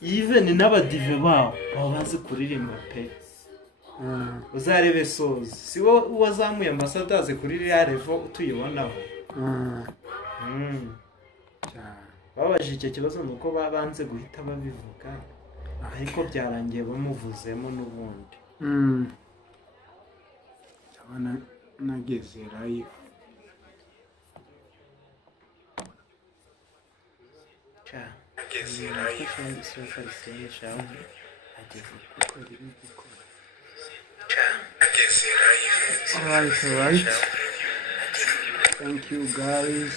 even n'abadive bawo baba bazi kuririmba pe. Uzarebe Sozi si wo wazamuye ambassadors kuri iriya level tuyibonaho. Babajije icyo kibazo nuko babanze guhita babivuga ariko byarangiye bamuvuzemo n'ubundi. Abana nageze live. Nageze live. Alright. Thank you guys.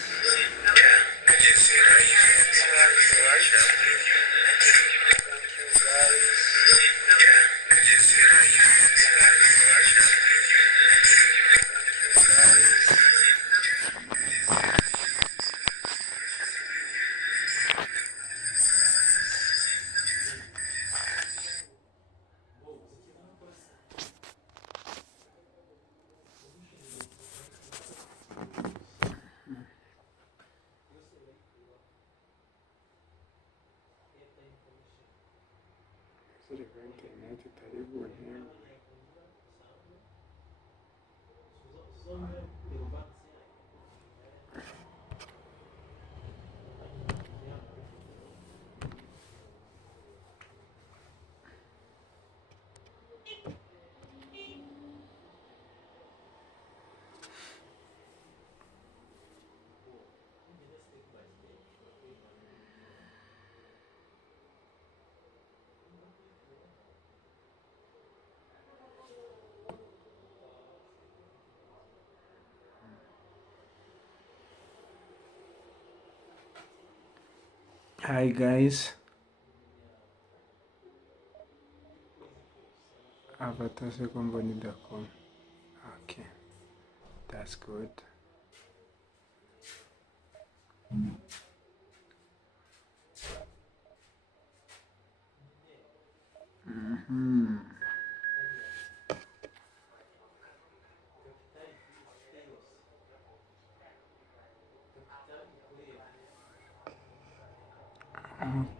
Hi guys. avatarsecompany.com. Okay, that's good.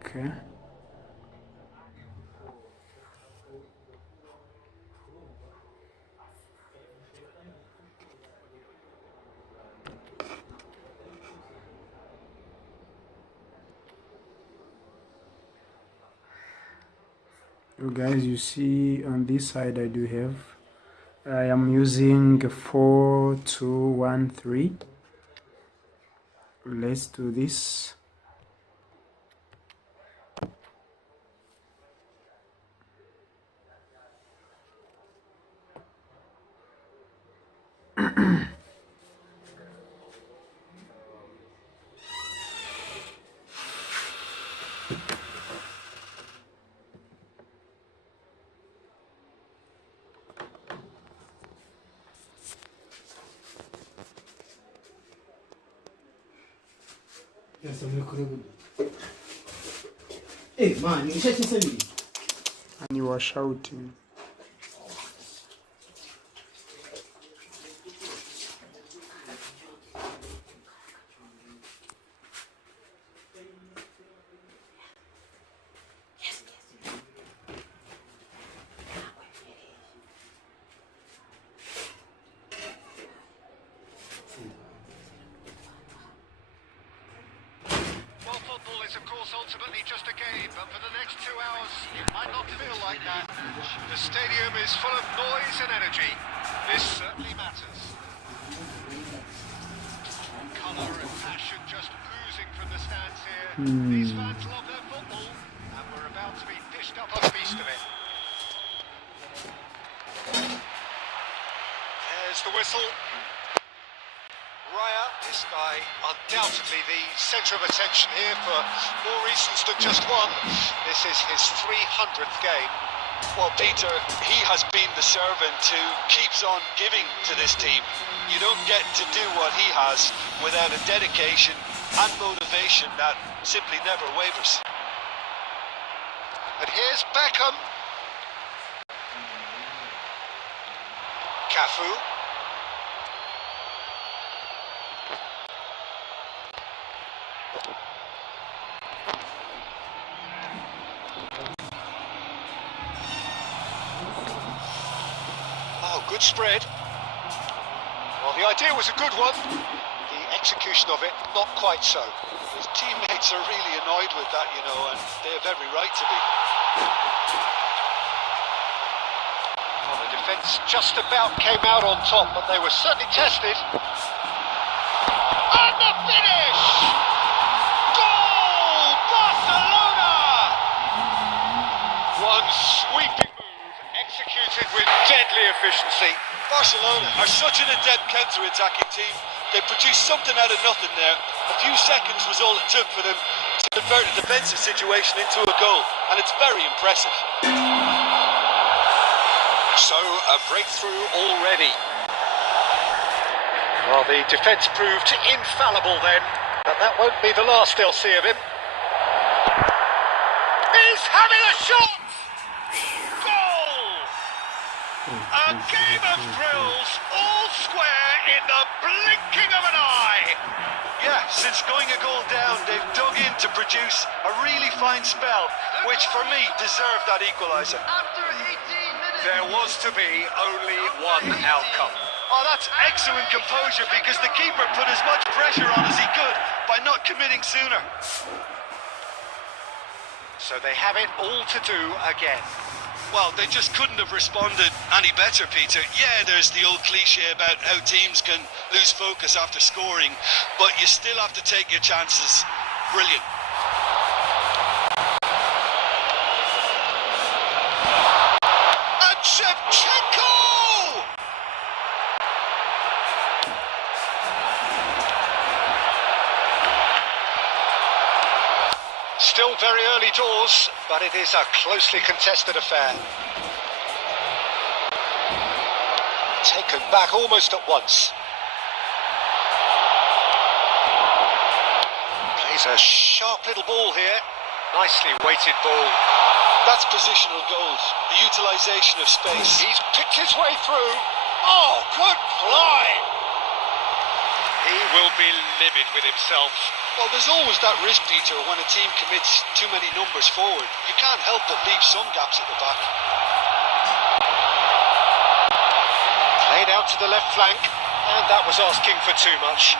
Okay. So guys, you see on this side I am using 4213. Let's do this. Hey man, you should say me. And you are shouting. Of course, ultimately just a game, but for the next 2 hours, it might not feel like that. The stadium is full of noise and energy. This certainly matters. Colour and passion just oozing from the stands here. These fans love their football, and we're about to be dished up a feast of it. There's the whistle. Raya, this guy, undoubtedly the centre of attention here for more reasons than just one. This is his 300th game. Well, Peter, he has been the servant who keeps on giving to this team. You don't get to do what he has without a dedication and motivation that simply never wavers. And here's Beckham. Cafu. spread. Well, the idea was a good one. The execution of it, not quite so. His teammates are really annoyed with that, you know, and they have every right to be. Well, the defence just about came out on top, but they were certainly tested. And the finish! Goal! Barcelona! One sweeping move, executed with deadly efficiency. Barcelona are such an adept counter-attacking team. They produced something out of nothing there. A few seconds was all it took for them to convert a defensive situation into a goal, and it's very impressive. So, a breakthrough already. Well, the defence proved infallible then, but that won't be the last they'll see of him. He's having a shot! Goal! A game of thrills, all square in the blinking of an eye. Yeah, since going a goal down, they've dug in to produce a really fine spell, which for me deserved that equaliser. After 18 minutes, there was to be only one outcome. Oh, that's excellent composure because the keeper put as much pressure on as he could by not committing sooner. So they have it all to do again. Well, they just couldn't have responded any better, Peter. Yeah, there's the old cliche about how teams can lose focus after scoring, but you still have to take your chances. Brilliant. And Shevchenko! Still very early doors, but it is a closely contested affair. Taken back almost at once. Plays a sharp little ball here. Nicely weighted ball. That's positional goals, the utilisation of space. He's picked his way through. Oh, good fly! He will be livid with himself. Well, there's always that risk, Peter, when a team commits too many numbers forward. You can't help but leave some gaps at the back. Played out to the left flank, and that was asking for too much.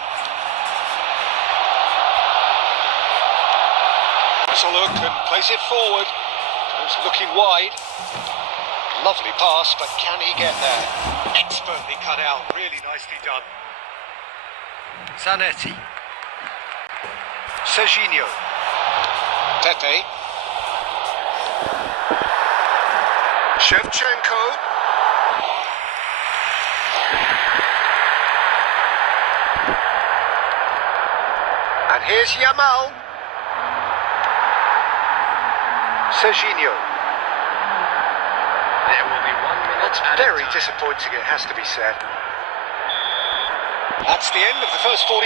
Has a look and plays it forward. Goes looking wide. Lovely pass, but can he get there? Expertly cut out, really nicely done. Zanetti. Serginho. Pepe. Shevchenko. And here's Yamal. Serginho. There will be 1 minute. That's very disappointing, it has to be said. That's the end of the first 45.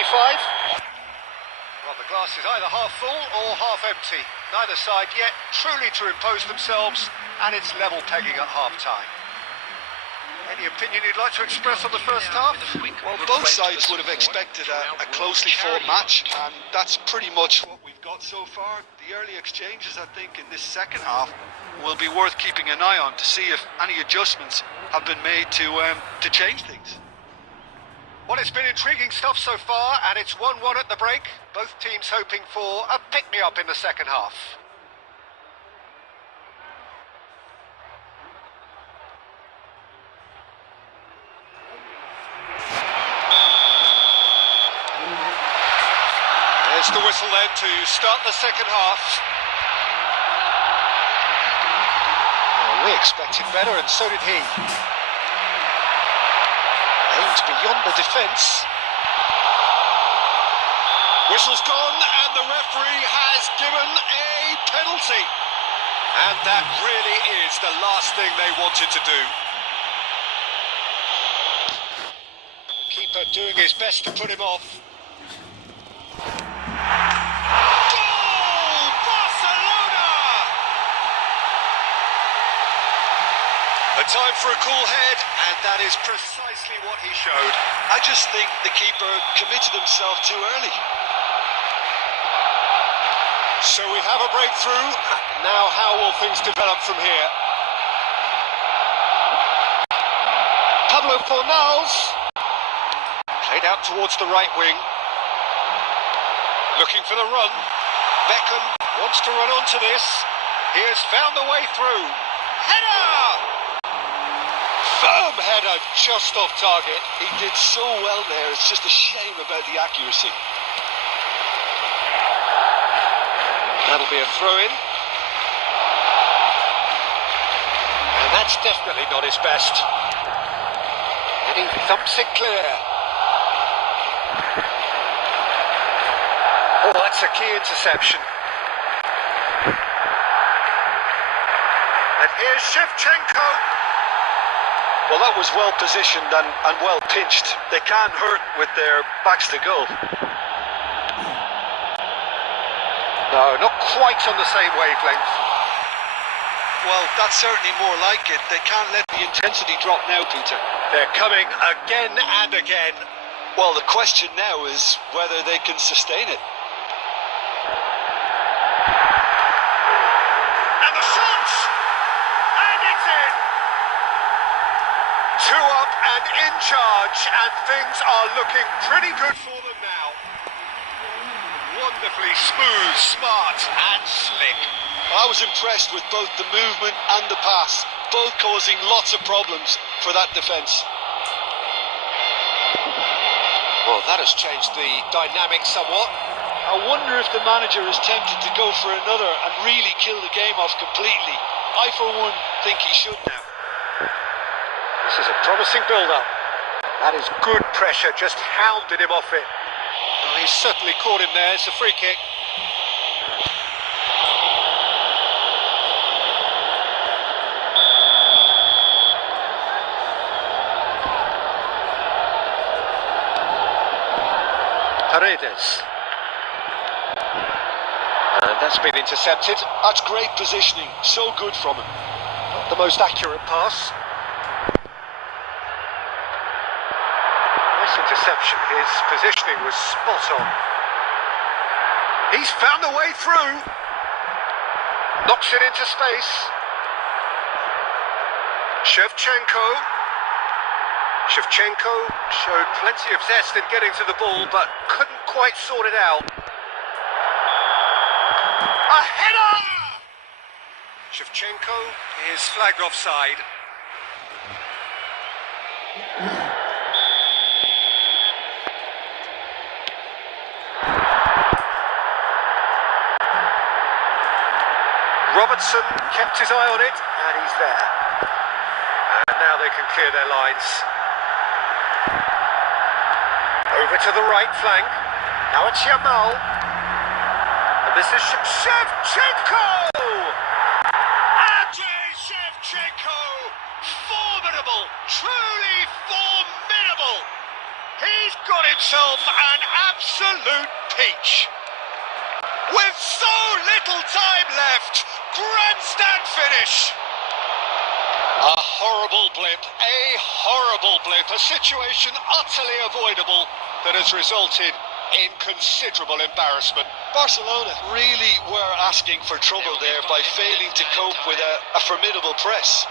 Well, the glass is either half full or half empty. Neither side yet truly to impose themselves, and it's level pegging at half-time. Any opinion you'd like to express on the first half? Well, both sides would have expected a closely fought match, and that's pretty much what we've got so far. The early exchanges, I think, in this second half will be worth keeping an eye on to see if any adjustments have been made to change things. Well, it's been intriguing stuff so far, and it's 1-1 at the break. Both teams hoping for a pick-me-up in the second half. There's the whistle then to start the second half. Well, we expected better, and so did he. Aimed beyond the defence. Whistle's gone, and the referee has given a penalty. And that really is the last thing they wanted to do. Keeper doing his best to put him off. Goal! Barcelona! A time for a cool head, and that is precisely what he showed. I just think the keeper committed himself too early. So we have a breakthrough. Now how will things develop from here? Pablo Fornals. Played out towards the right wing. Looking for the run. Beckham wants to run onto this. He has found the way through. Header! Firm header, just off target. He did so well there. It's just a shame about the accuracy. That'll be a throw-in. And that's definitely not his best. And he thumps it clear. Oh, that's a key interception. And here's Shevchenko. Well, that was well positioned and well pinched. They can't hurt with their backs to goal. No, not quite on the same wavelength. Well, that's certainly more like it. They can't let the intensity drop now, Peter. They're coming again and again. Well, the question now is whether they can sustain it. And the shot! And it's in! 2 up and in charge, and things are looking pretty good for them now. Wonderfully smooth, smart and slick. I was impressed with both the movement and the pass, both causing lots of problems for that defence. Well, that has changed the dynamic somewhat. I wonder if the manager is tempted to go for another and really kill the game off completely. I, for one, think he should now. This is a promising build-up. That is good pressure, just hounded him off it. Oh, he's certainly caught him there. It's a free kick. Paredes. And that's been intercepted. That's great positioning. So good from him. Not the most accurate pass. Nice interception. His positioning was spot on. He's found a way through. Knocks it into space. Shevchenko showed plenty of zest in getting to the ball, but couldn't quite sort it out. A header! Shevchenko is flagged offside. Robertson kept his eye on it, and he's there. And now they can clear their lines. Over to the right flank. Now it's Yamal. And this is Shevchenko! Andrei Shevchenko! Formidable! Truly formidable! He's got himself an absolute peach. With so little time left, grandstand finish. A horrible blip, a situation utterly avoidable that has resulted in considerable embarrassment. Barcelona really were asking for trouble there by failing to cope with a formidable press.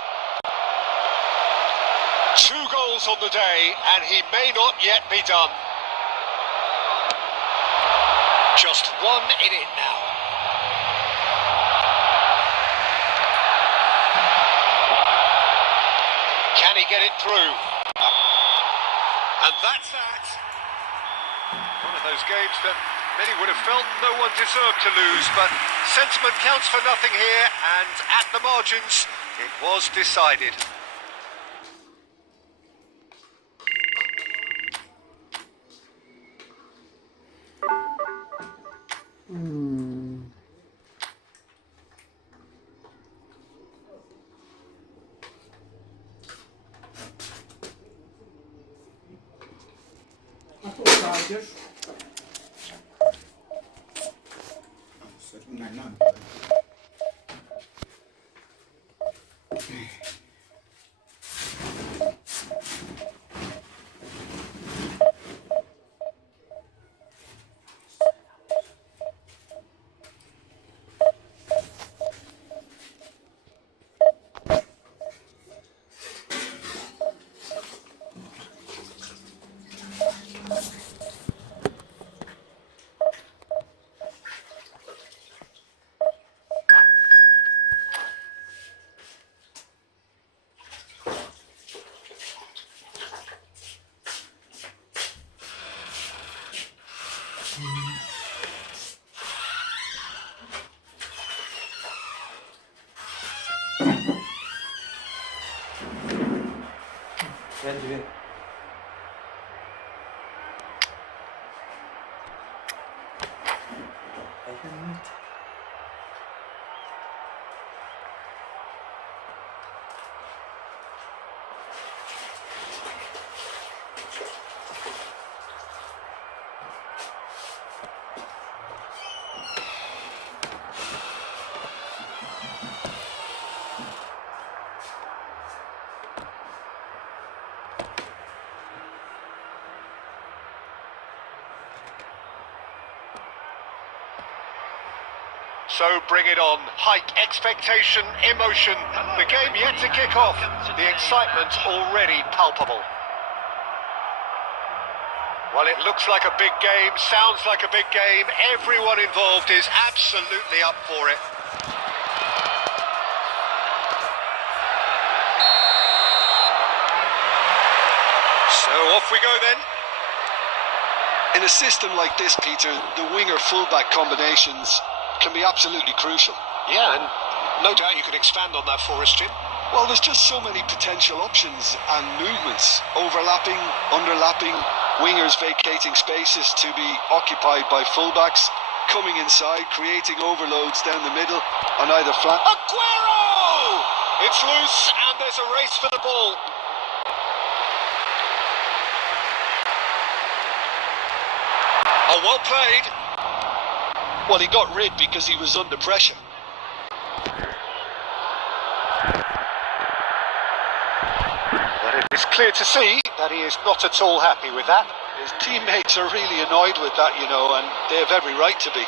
2 goals on the day, and he may not yet be done. Just 1 in it now. Can he get it through? And that's that. One of those games that many would have felt no one deserved to lose, but sentiment counts for nothing here, and at the margins, it was decided. So bring it on. Hype, expectation, emotion. The game yet to kick off. The excitement already palpable. Well, it looks like a big game, sounds like a big game. Everyone involved is absolutely up for it. So off we go then. In a system like this, Peter, the winger-fullback combinations can be absolutely crucial. Yeah, and no doubt you can expand on that for us, Jim. Well, there's just so many potential options and movements. Overlapping, underlapping, wingers vacating spaces to be occupied by fullbacks, coming inside, creating overloads down the middle on either flank. Aguero! It's loose and there's a race for the ball. Oh, well played. Well, he got rid because he was under pressure. But it is clear to see that he is not at all happy with that. His teammates are really annoyed with that, you know, and they have every right to be.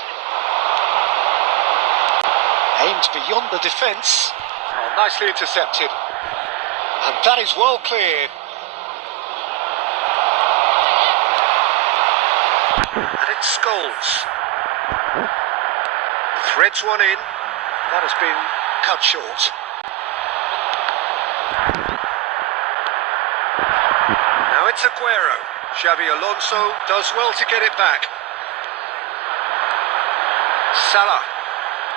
Aimed beyond the defence. Oh, nicely intercepted. And that is well cleared. And it Scholes. Threads one in. That has been cut short. Now it's Aguero. Xabi Alonso does well to get it back. Salah.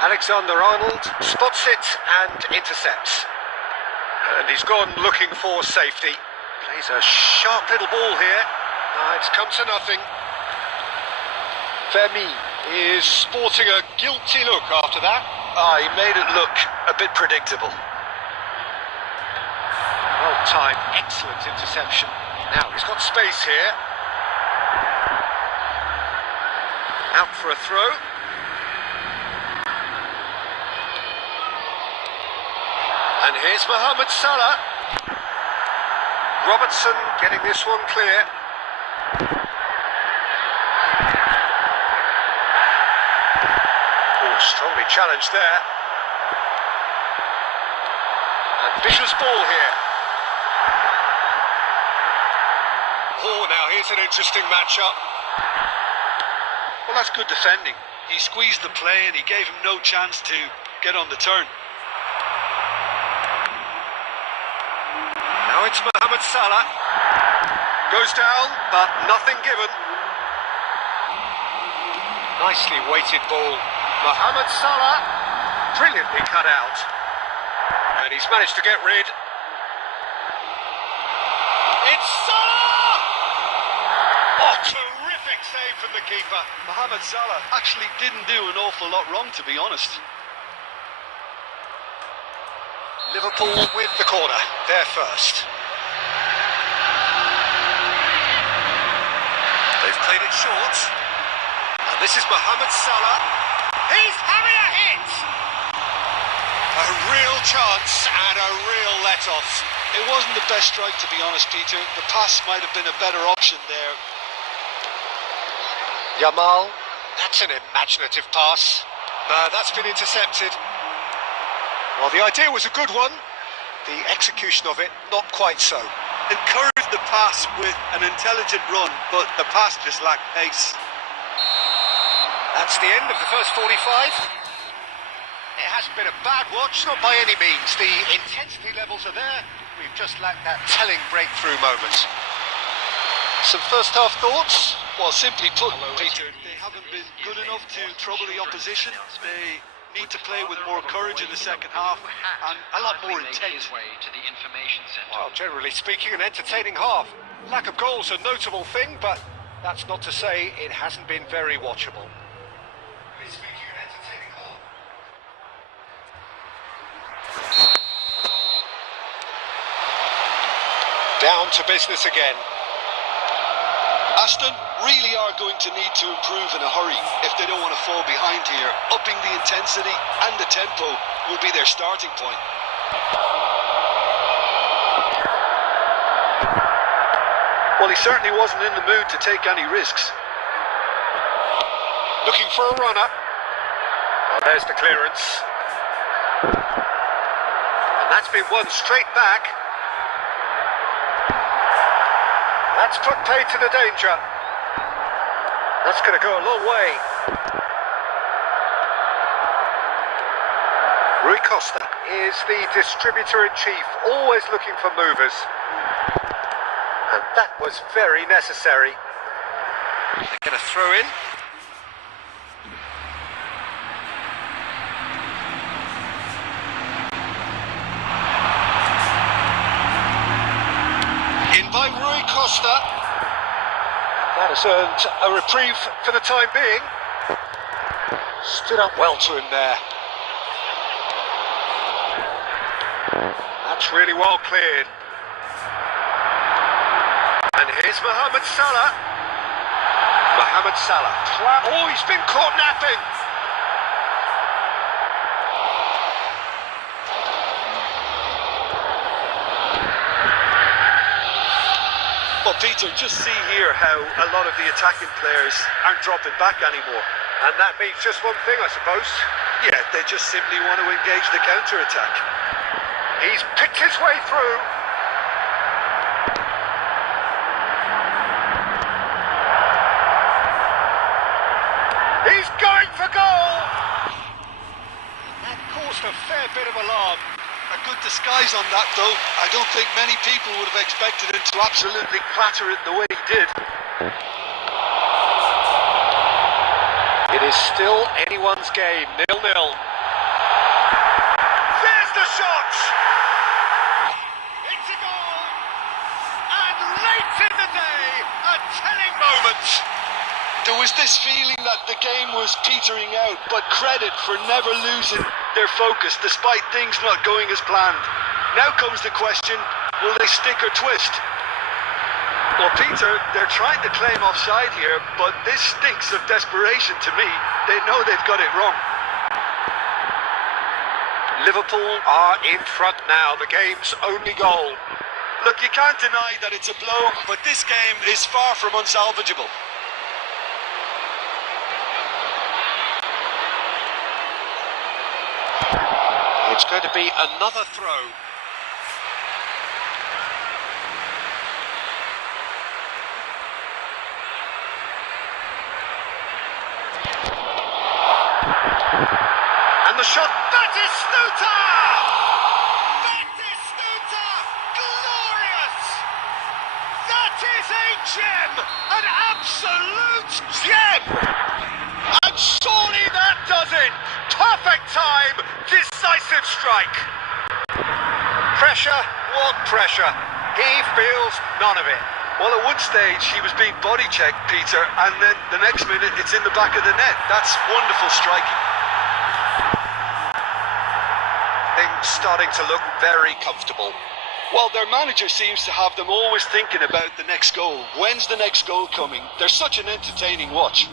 Alexander-Arnold spots it and intercepts. And he's gone looking for safety. Plays a sharp little ball here. It's come to nothing. Femi is sporting a guilty look after that. He made it look a bit predictable. Well timed, excellent interception. Now he's got space here. Out for a throw. And here's Mohamed Salah. Robertson getting this one clear. Oh, strongly challenged there. Ambitious ball here. Oh, now here's an interesting matchup. Well, that's good defending. He squeezed the play and he gave him no chance to get on the turn. Now it's Mohamed Salah. Goes down, but nothing given. Nicely weighted ball. Mohamed Salah, brilliantly cut out. And he's managed to get rid. It's Salah! Oh, terrific save from the keeper. Mohamed Salah actually didn't do an awful lot wrong, to be honest. Liverpool with the corner. They're first. They've played it short. And this is Mohamed Salah. He's having a hit! A real chance and a real let-off. It wasn't the best strike, to be honest, Peter. The pass might have been a better option there. Yamal. That's an imaginative pass. That's been intercepted. Well, the idea was a good one. The execution of it, not quite so. Encouraged the pass with an intelligent run, but the pass just lacked pace. That's the end of the first 45. It hasn't been a bad watch, not by any means. The intensity levels are there. We've just lacked that telling breakthrough moment. Some first half thoughts? Well, simply put, Peter, they haven't been good enough to trouble the opposition. They need to play with more courage in the second half and a lot more intent. Well, generally speaking, an entertaining half. Lack of goals a notable thing, but that's not to say it hasn't been very watchable. Down to business again. Aston really are going to need to improve in a hurry if they don't want to fall behind here. Upping the intensity and the tempo will be their starting point. Well, he certainly wasn't in the mood to take any risks. Looking for a runner. Well, There's the clearance. And that's been won straight back. That's put paid to the danger. That's going to go a long way. Rui Costa is the distributor-in-chief, always looking for movers. And that was very necessary. They're going to throw in. By Rui Costa. That has earned a reprieve for the time being. Stood up well to him there. That's really well cleared. And here's Mohamed Salah. Mohamed Salah. Oh, he's been caught napping. Well, Peter, just see here how a lot of the attacking players aren't dropping back anymore. And that means just one thing, I suppose. Yeah, they just simply want to engage the counter-attack. He's picked his way through. He's going for goal! That caused a fair bit of alarm. A good disguise on that, though. I don't think many people would have expected him to absolutely clatter it the way he did. It is still anyone's game, 0-0. There's the shot! It's a goal! And late in the day, a telling moment. There was this feeling that the game was petering out, but credit for never losing their focus despite things not going as planned. Now comes the question, will they stick or twist? Well, Peter, they're trying to claim offside here, but this stinks of desperation to me. They know they've got it wrong. Liverpool are in front now, the game's only goal. Look, you can't deny that it's a blow, but this game is far from unsalvageable. It's going to be another throw. And the shot, Batistuta! Batistuta! Glorious! That is a gem! An absolute gem! And surely that does it! Perfect time! Decisive strike! Pressure? What pressure? He feels none of it. Well, at one stage he was being body checked, Peter, and then the next minute it's in the back of the net. That's wonderful striking. Things starting to look very comfortable. Well, their manager seems to have them always thinking about the next goal. When's the next goal coming? They're such an entertaining watch.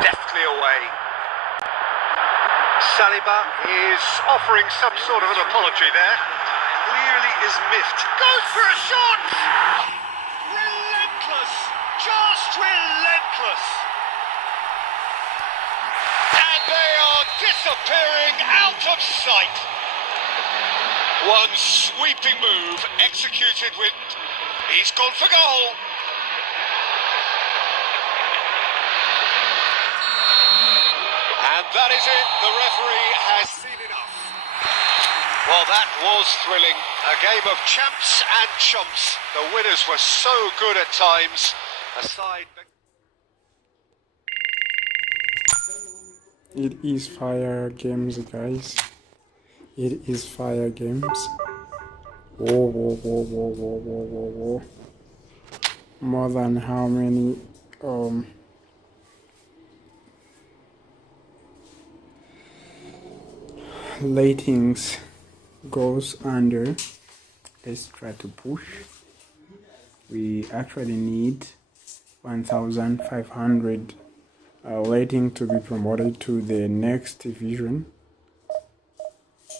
Deftly away. Saliba is offering some sort of an apology there. Clearly is miffed. Goes for a shot! Relentless! Just relentless! And they are disappearing out of sight. One sweeping move executed with... He's gone for goal! And that is it. The referee has seen enough. Well, that was thrilling. A game of champs and chumps. The winners were so good at times. Aside... It is fire games, guys. It is fire games. Whoa, whoa, whoa, whoa, whoa, whoa, whoa, whoa. More than how many ratings goes under. Let's try to push. We actually need 1,500 rating to be promoted to the next division,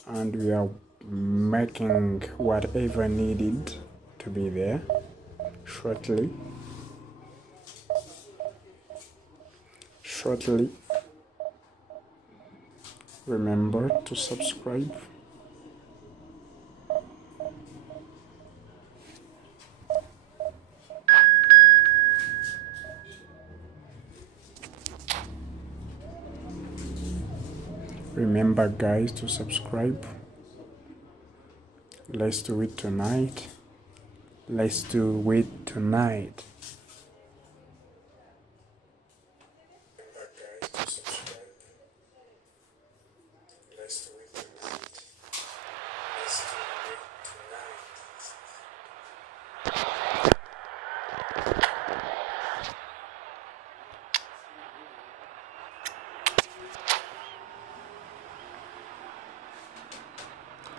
and we are making whatever needed to be there. shortly. Remember to subscribe. Remember, guys, to subscribe. Let's do it tonight. Let's do it tonight.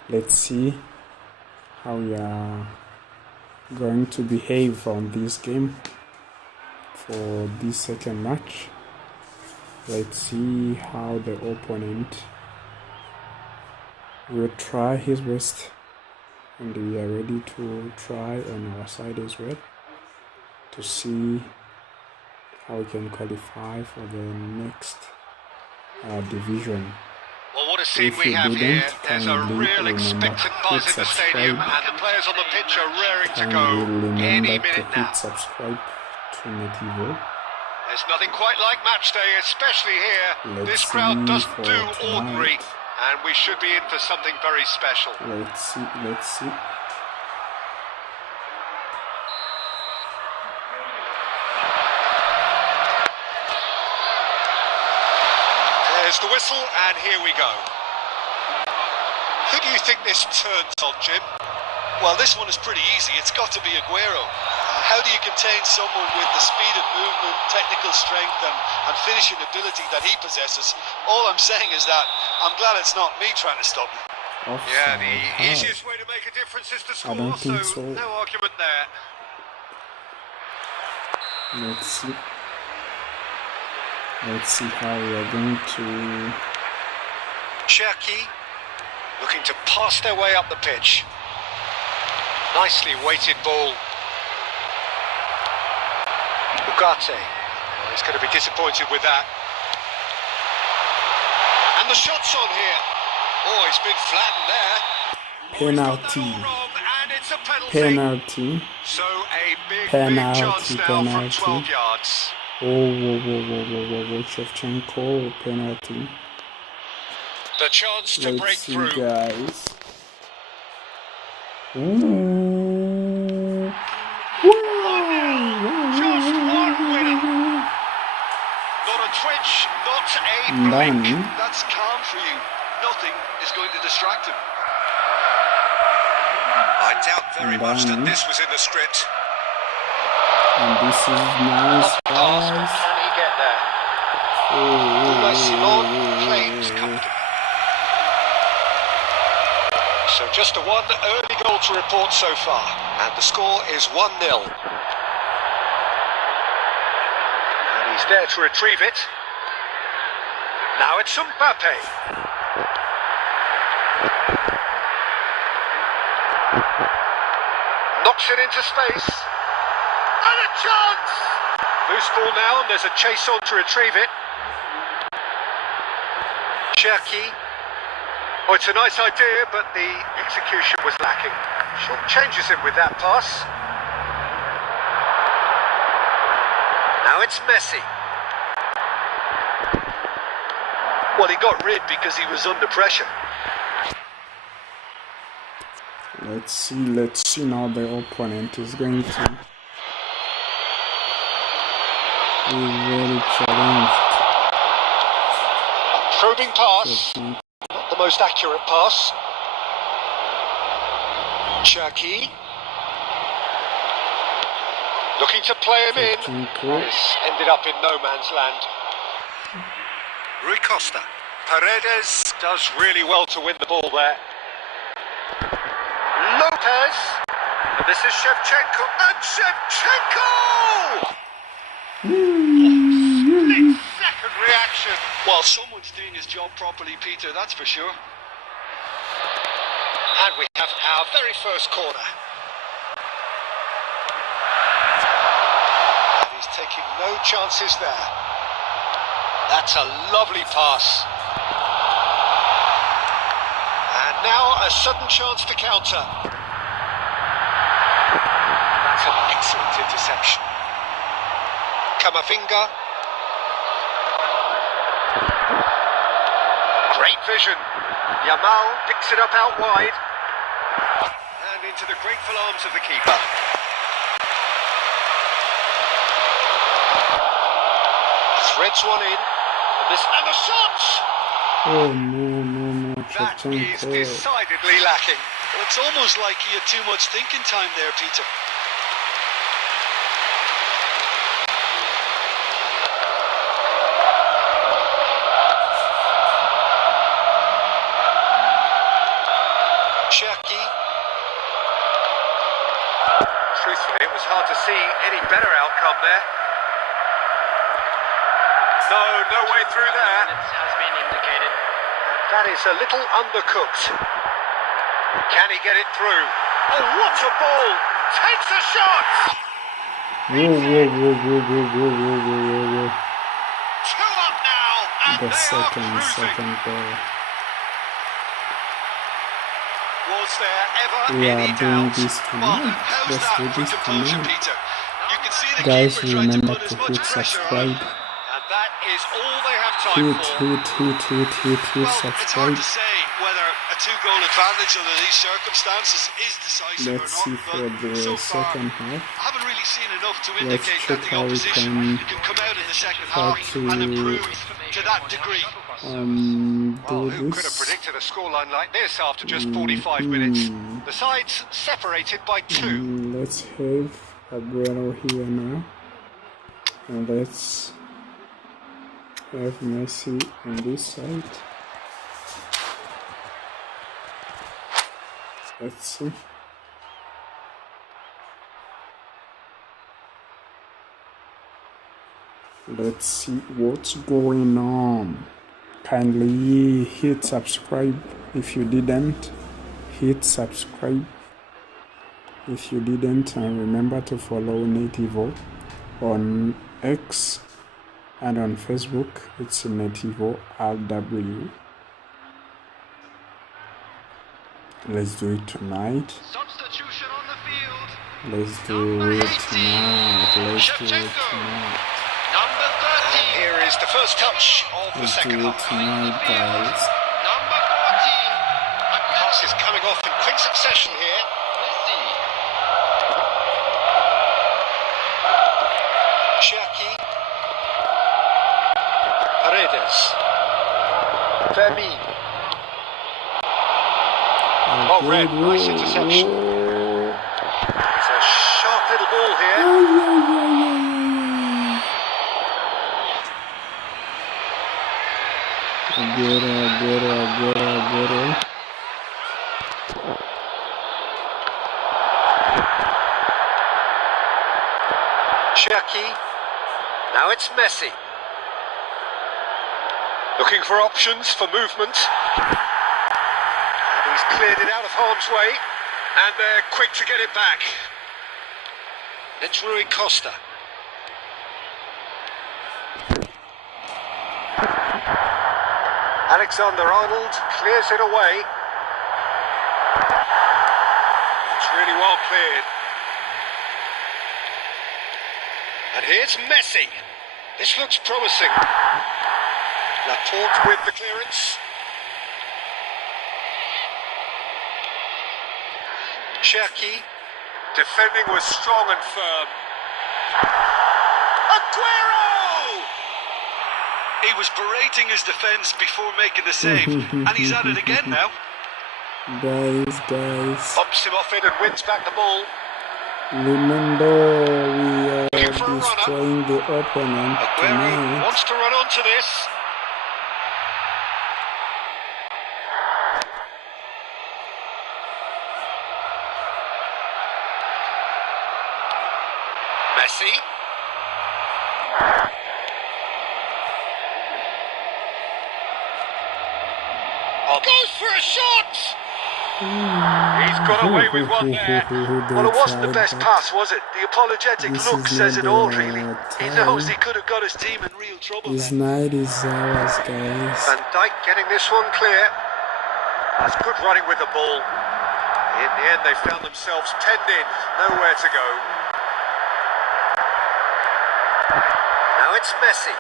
Let's see how we are going to behave on this game for this second match. Let's see how the opponent will try his best, and we are ready to try on our side as well to see how we can qualify for the next division. Well, what a scene we have here. There's a real expectant buzz in the stadium, and the players on the pitch are raring to go any minute now. Subscribe to Netivo. There's nothing quite like match day, especially here. This crowd doesn't do ordinary, and we should be in for something very special. Let's see. There's the whistle, and here we go. Who do you think this turns on, Jim? Well, this one is pretty easy. It's got to be Aguero. How do you contain someone with the speed of movement, technical strength and finishing ability that he possesses? All I'm saying is that I'm glad it's not me trying to stop him. Yeah, the easiest way to make a difference is to score, so no argument there. Let's see how we are going to... Cherki looking to pass their way up the pitch. Nicely weighted ball. Ugarte. Well, he's going to be disappointed with that. And the shot's on here. Oh, he's been flattened there. Penalty. And it's a Penalty. So a big chance now from 12 yards. Whoa, Shevchenko, penalty. The chance to break through. Guys. Just one winner. Not a twitch, not a blink. That's calm for you. Nothing is going to distract him. I doubt very much that this was in the script. And this is nice, guys. Can he get there? Simon claims comfortable. So just a one early goal to report so far, and the score is 1-0. And he's there to retrieve it. Now it's Mbappe. Knocks it into space. And a chance! Loose ball now, and there's a chase on to retrieve it. Cherki. Oh, it's a nice idea, but the execution was lacking. Short changes him with that pass. Now it's Messi. Well, he got rid because he was under pressure. Let's see now the opponent is going to be very challenged. Probing pass. Not the most accurate pass. Cherki. Looking to play him in. This ended up in no man's land. Rui Costa. Paredes does really well to win the ball there. Lopez. And this is Shevchenko. And Shevchenko! Split second reaction. Well, someone's doing his job properly, Peter, that's for sure. And we have our very first corner. taking no chances there. That's a lovely pass. And now a sudden chance to counter. That's an excellent interception. Kamavinga. Great vision. Yamal picks it up out wide. And into the grateful arms of the keeper. Threads one in. And the shot! Oh no, That is decidedly lacking. Well, it's almost like he had too much thinking time there, Peter. Cherki. Truthfully, it was hard to see any better outcome there. No way through there. Has been indicated. That is a little undercooked. Can he get it through? Oh, what a ball! Takes a shot! Whoa. 2 up now, and The they are cruising. second ball. Was there ever We any are doing doubt? this tonight. How's Let's that do for this composure, tonight. Peter? You can see the Guys, keeper trying to remember put as to much hit pressure on subscribe. him. And that is all they have time for. Well, it's hard Subscribe. to say whether a 2-goal advantage under these circumstances is decisive Let's or see not, for but the so far, second half. I haven't really seen enough to Let's indicate check that the how we opposition can come out in the second try half and improve to that degree. Well, do who could have this. predicted a scoreline like this after just 45 minutes? The sides separated by 2. Let's have Aguero here now. And let's have Messi on this side. Let's see. Let's see what's going on. Kindly hit subscribe if you didn't. Hit subscribe if you didn't, and remember to follow Netivo on X and on Facebook. It's Netivo Rw. Let's do it tonight. Substitution on the field. Let's do it tonight. Let's do it tonight. Number 13. Here is the first touch of the Let's second do it half. tonight, guys. Number 14. Pass is coming off in quick succession here. Messi. Cherki. Paredes. Fermin. Oh, red. Nice interception. It's a sharp little ball here. Aguero. Cherki. Now it's Messi. Looking for options for movement. And he's cleared it out of harm's way. And they're quick to get it back. It's Rui Costa. Alexander-Arnold clears it away. It's really well cleared. And here's Messi. This looks promising. Laporte with the clearance. Cherki. Defending was strong and firm. Aguero! He was berating his defence before making the save, and he's at it again now. Guys. Pops him off it and wins back the ball. Remember, we are Looking for a runner. destroying the opponent Aguero tonight. wants to run onto this. Messi. Oh, goes for a shot! He's got away with one there. Well, it wasn't the best pass, was it? The apologetic look says it all, really. He knows he could have got his team in real trouble This there. night is ours, guys. Van Dijk getting this one clear. That's good running with the ball. In the end, they found themselves penned in, nowhere to go. Now it's Messi.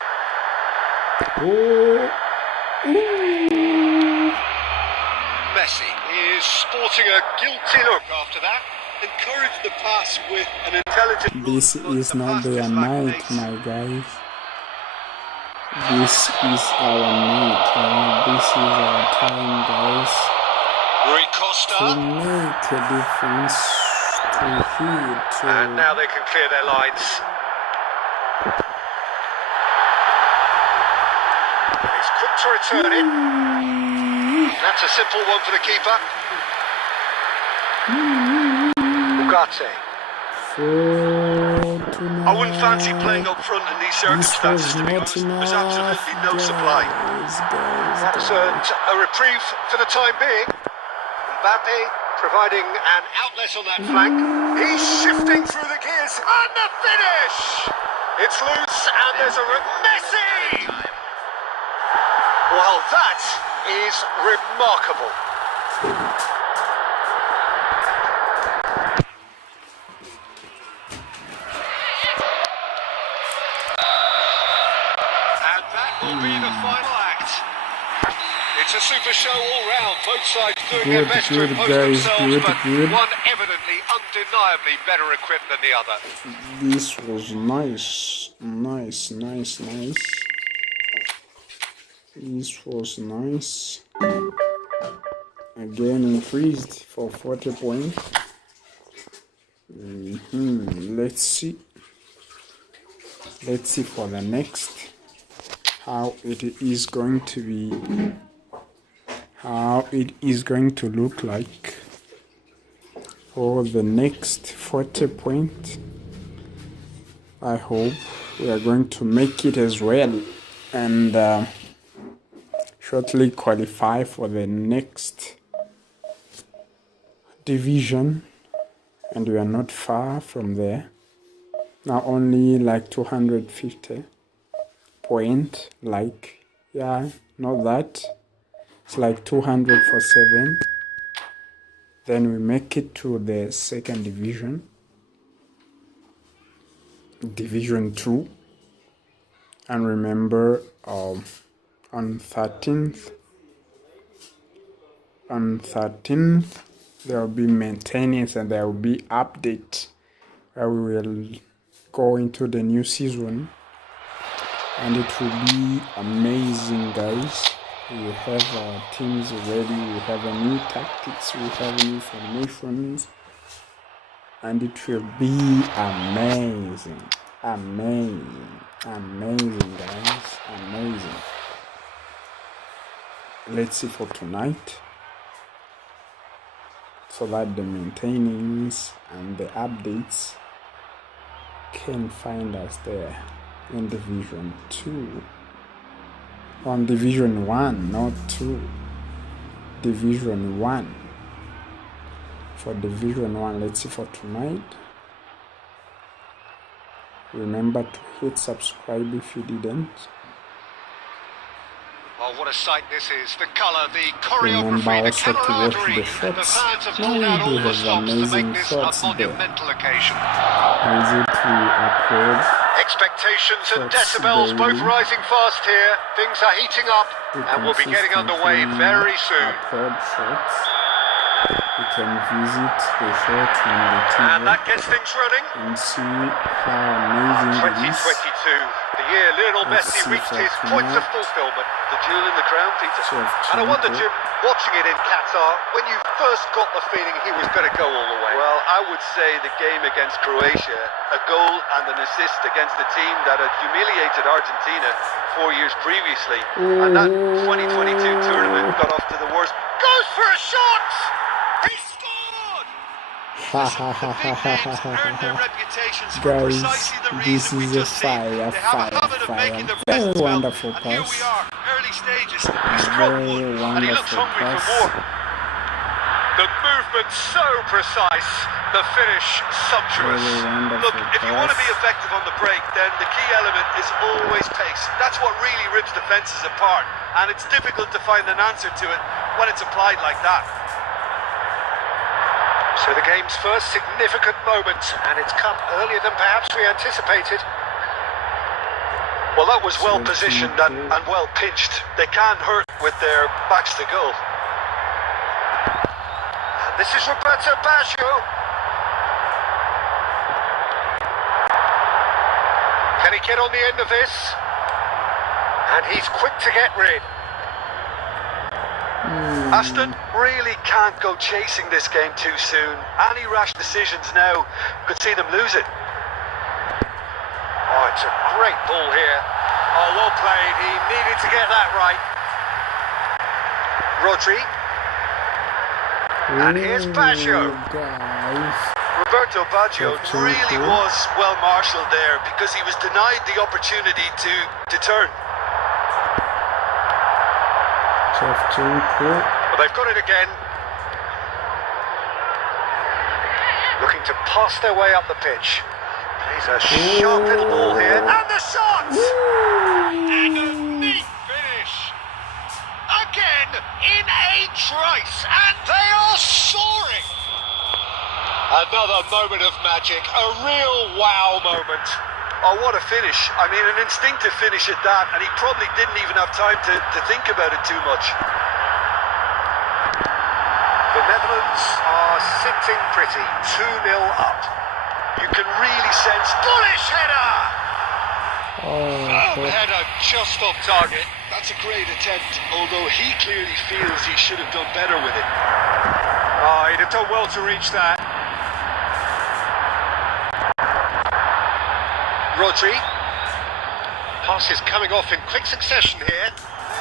Messi is sporting a guilty look after that. Encouraged the pass with an intelligent move, This but is the not pass their just lacked night, pace. my guys. This is our night. This is our time, guys. Rui To Costa. make a difference. To hit. And now they can clear their lines. He's quick to return it. That's a simple one for the keeper. Ugarte. I I wouldn't fancy playing up front in these circumstances, to be honest. There's absolutely no supply. That's earned a reprieve for the time being. Mbappe providing an outlet on that flank. He's shifting through the gears. And the finish! It's loose and there's a Messi! Well, that is remarkable. And that will be the final act. It's a super show all round. Both sides doing their best to impose themselves, but one evidently, undeniably better equipped than the other. This was nice. Nice. This was nice. Again increased for 40 points. Let's see. Let's see for the next how it is going to be, how it is going to look like for the next 40 points. I hope we are going to make it as well and shortly qualify for the next division, and we are not far from there. Now only like 250 points, like, yeah, not that. It's like 200 for 7. Then we make it to the second division, Division 2. And remember, on 13th, there will be maintenance and there will be update where we will go into the new season, and it will be amazing, guys. We have our teams ready, we have a new tactics, we have new formations, and it will be amazing, guys, amazing. Let's see for tonight, so that the maintenance and the updates can find us there in Division 2. On Division 1, not 2. Division 1. For Division 1, let's see for tonight. Remember to hit subscribe if you didn't. Oh, what a sight this is. The colour, the choreography, Remember the also to watch camaraderie. the The shots. fans have Now pulled out we all the have stops to amazing make this a shots there. monumental occasion. Easy to upload. Expectations and Shots decibels both daily. rising fast here. Things are heating up You and we'll be getting underway consistently very soon. upload shots. You can visit the shots on the And TV that gets things running. and see how amazing it is. 2022, the year Lionel Let's Messi see reached for his points of tonight. fulfillment. The jewel in the crown, Peter. So And I wonder, Champion. Jim, watching it in Qatar, when you first got the feeling he was going to go all the way. Well, I would say the game against Croatia, a goal and an assist against the team that had humiliated Argentina 4 years previously. And that 2022 tournament got off to the worst. Goes for a shot! He scored! Ha ha ha ha ha ha Earned their ha. reputations for Guys, precisely the this reason we is a just seen. fire, They have a habit of making their very presence felt. wonderful And here pass. we are, early stages. He struck Very one, and he looks wonderful hungry for pass. more. The movement so precise, the finish sumptuous. Really wonderful Look, if you want to be pass. effective on the break, then the key element is always pace. That's what really rips defences apart, and it's difficult to find an answer to it when it's applied like that. So the game's first significant moment, and it's come earlier than perhaps we anticipated. Well, that was well positioned and well pinched. They can hurt with their backs to goal. And this is Roberto Baggio. Can he get on the end of this? And he's quick to get rid. Aston really can't go chasing this game too soon. Any rash decisions now could see them lose it. Oh, it's a great ball here. Oh, well played. He needed to get that right. Rodri. And here's Baggio. Guys. Roberto Baggio really was well marshalled there because he was denied the opportunity to turn. Well, they've got it again. Looking to pass their way up the pitch. Plays a sharp little ball here. And the shot! And a neat finish. Again in a trice. And they are soaring. Another moment of magic. A real wow moment. Oh, what a finish. I mean, an instinctive finish at that, and he probably didn't even have time to think about it too much. The Netherlands are sitting pretty, 2-0 up. You can really sense... Bullish header! Oh, Header just off target. That's a great attempt, although he clearly feels he should have done better with it. Oh, he'd have done well to reach that. Rodri. Pass is coming off in quick succession here.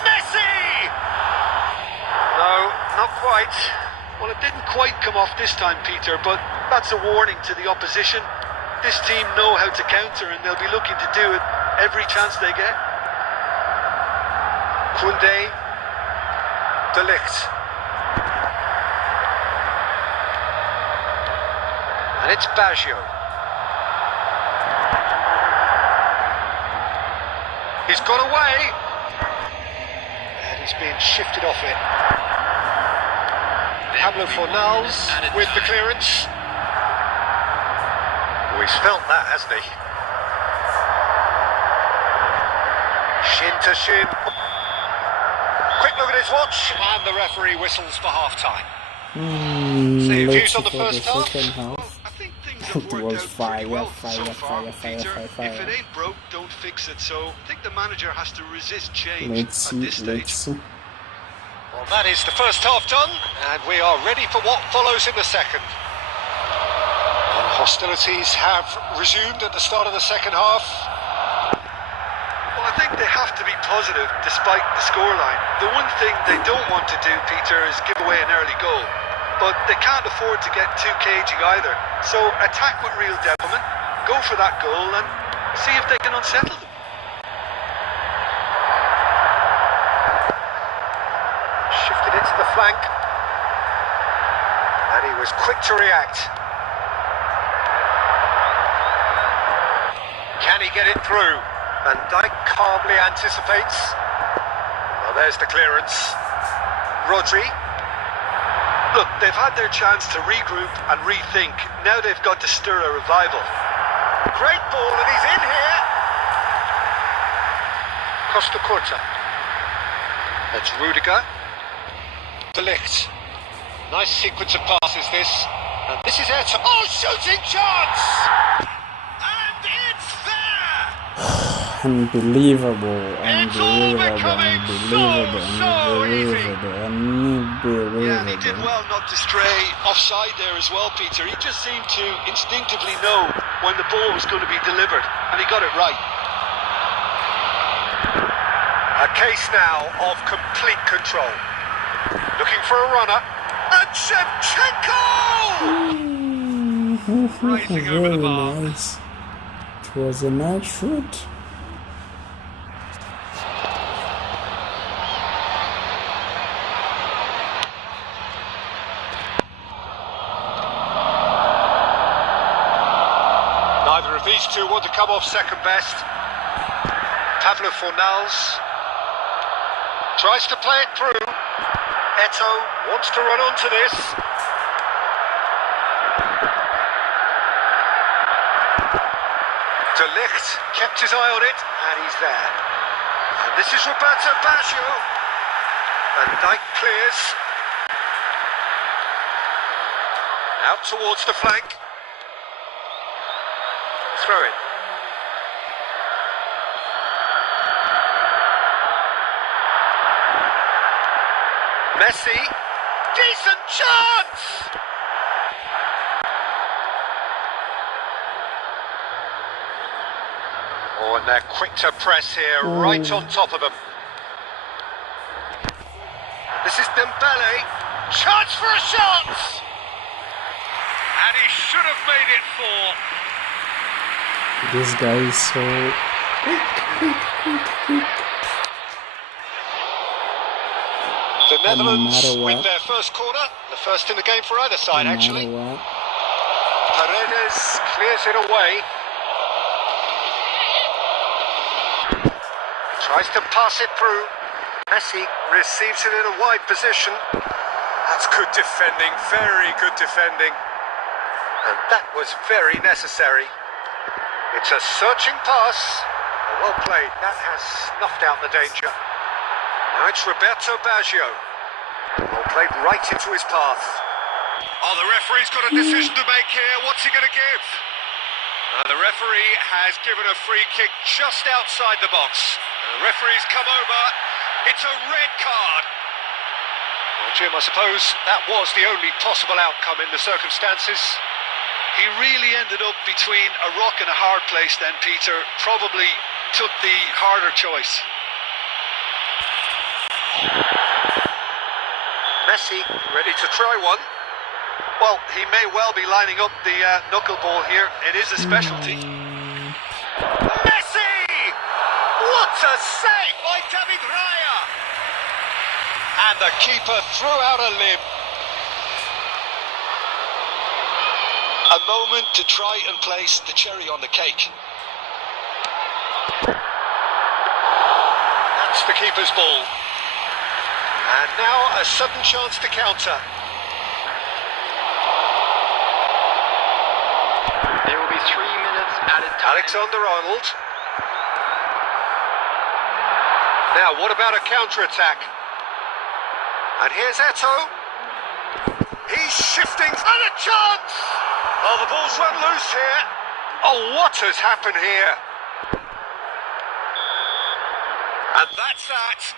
Messi! No, not quite. Well, it didn't quite come off this time, Peter, but that's a warning to the opposition. This team know how to counter, and they'll be looking to do it every chance they get. Koundé. De Ligt. And it's Baggio. He's got away. And he's being shifted off it. Pablo Fornals with the clearance. Oh, he's felt that, hasn't he? Shin to shin. Quick look at his watch. And the referee whistles for half-time. So your Let's views see on the for the first half? second half. Well, I think things have It worked was out pretty well fire, so far, Peter. If fire. it ain't broke, don't fix it. So I think the manager has to resist change Let's at this see, stage. let's see. Well, that is the first half done, and we are ready for what follows in the second. And hostilities have resumed at the start of the second half. Well, I think they have to be positive despite the scoreline. The one thing they don't want to do, Peter, is give away an early goal. But they can't afford to get too cagey either. So attack with real development, go for that goal and see if they can unsettle them. Shifted it to the flank. And he was quick to react. Can he get it through? Van Dijk calmly anticipates. Well, there's the clearance. Rodri. Look, they've had their chance to regroup and rethink. Now they've got to stir a revival. Great ball, and he's in here. Costa Curta. That's Rudiger. De Ligt. Nice sequence of passes this. And this is Ayrton. Oh, shooting chance! And it's there! Unbelievable, It's all becoming so Yeah, and he did well not to stray offside there as well, Peter. He just seemed to instinctively know when the ball was going to be delivered, and he got it right. A case now of complete control. Looking for a runner. And Shevchenko! Rising over the Very bar. nice. It was a nice shoot. to want to come off second best. Pavlo Fornals tries to play it through. Eto wants to run onto this. De Ligt kept his eye on it, and he's there. And this is Roberto Baggio. Van Dijk clears. Out towards the flank. Throw it. Messi. Decent chance! Oh, and they're quick to press here, right on top of them. This is Dembele. Chance for a shot! And he should have made it 4. This guy is so quick. The Netherlands what, with their first corner, the first in the game for either side, actually. What. Paredes clears it away. Tries to pass it through. Messi receives it in a wide position. That's good defending, very good defending. And that was very necessary. It's a searching pass. Well played, that has snuffed out the danger. Now it's Roberto Baggio. Well played right into his path. Oh, the referee's got a decision to make here. What's he going to give? The referee has given a free kick just outside the box. The referee's come over. It's a red card. Well, Jim, I suppose that was the only possible outcome in the circumstances. He really ended up between a rock and a hard place then, Peter. Probably took the harder choice. Messi ready to try one. Well, he may well be lining up the knuckleball here. It is a specialty. Messi! What a save by David Raya! And the keeper threw out a limb. A moment to try and place the cherry on the cake. That's the keeper's ball. And now a sudden chance to counter. There will be 3 minutes added time. Alexander-Arnold. Now, what about a counter-attack? And here's Eto. He's shifting, and a chance! Oh, the ball's run loose here. Oh, what has happened here? And that's that.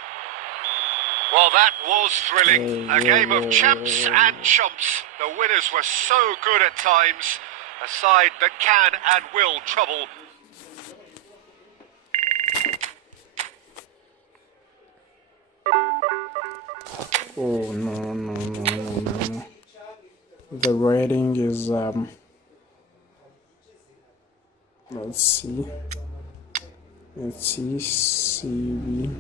Well, that was thrilling. A game of champs and chumps. The winners were so good at times. A side that can and will trouble. Oh no. The rating is let's see CV.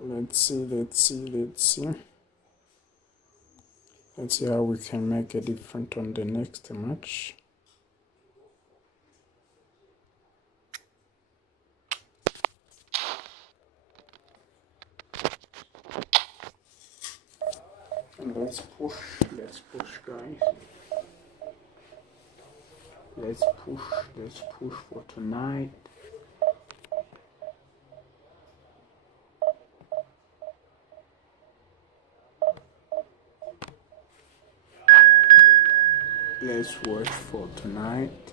Let's see how we can make it different on the next match. And let's push guys. Let's push for tonight. Let's watch for tonight.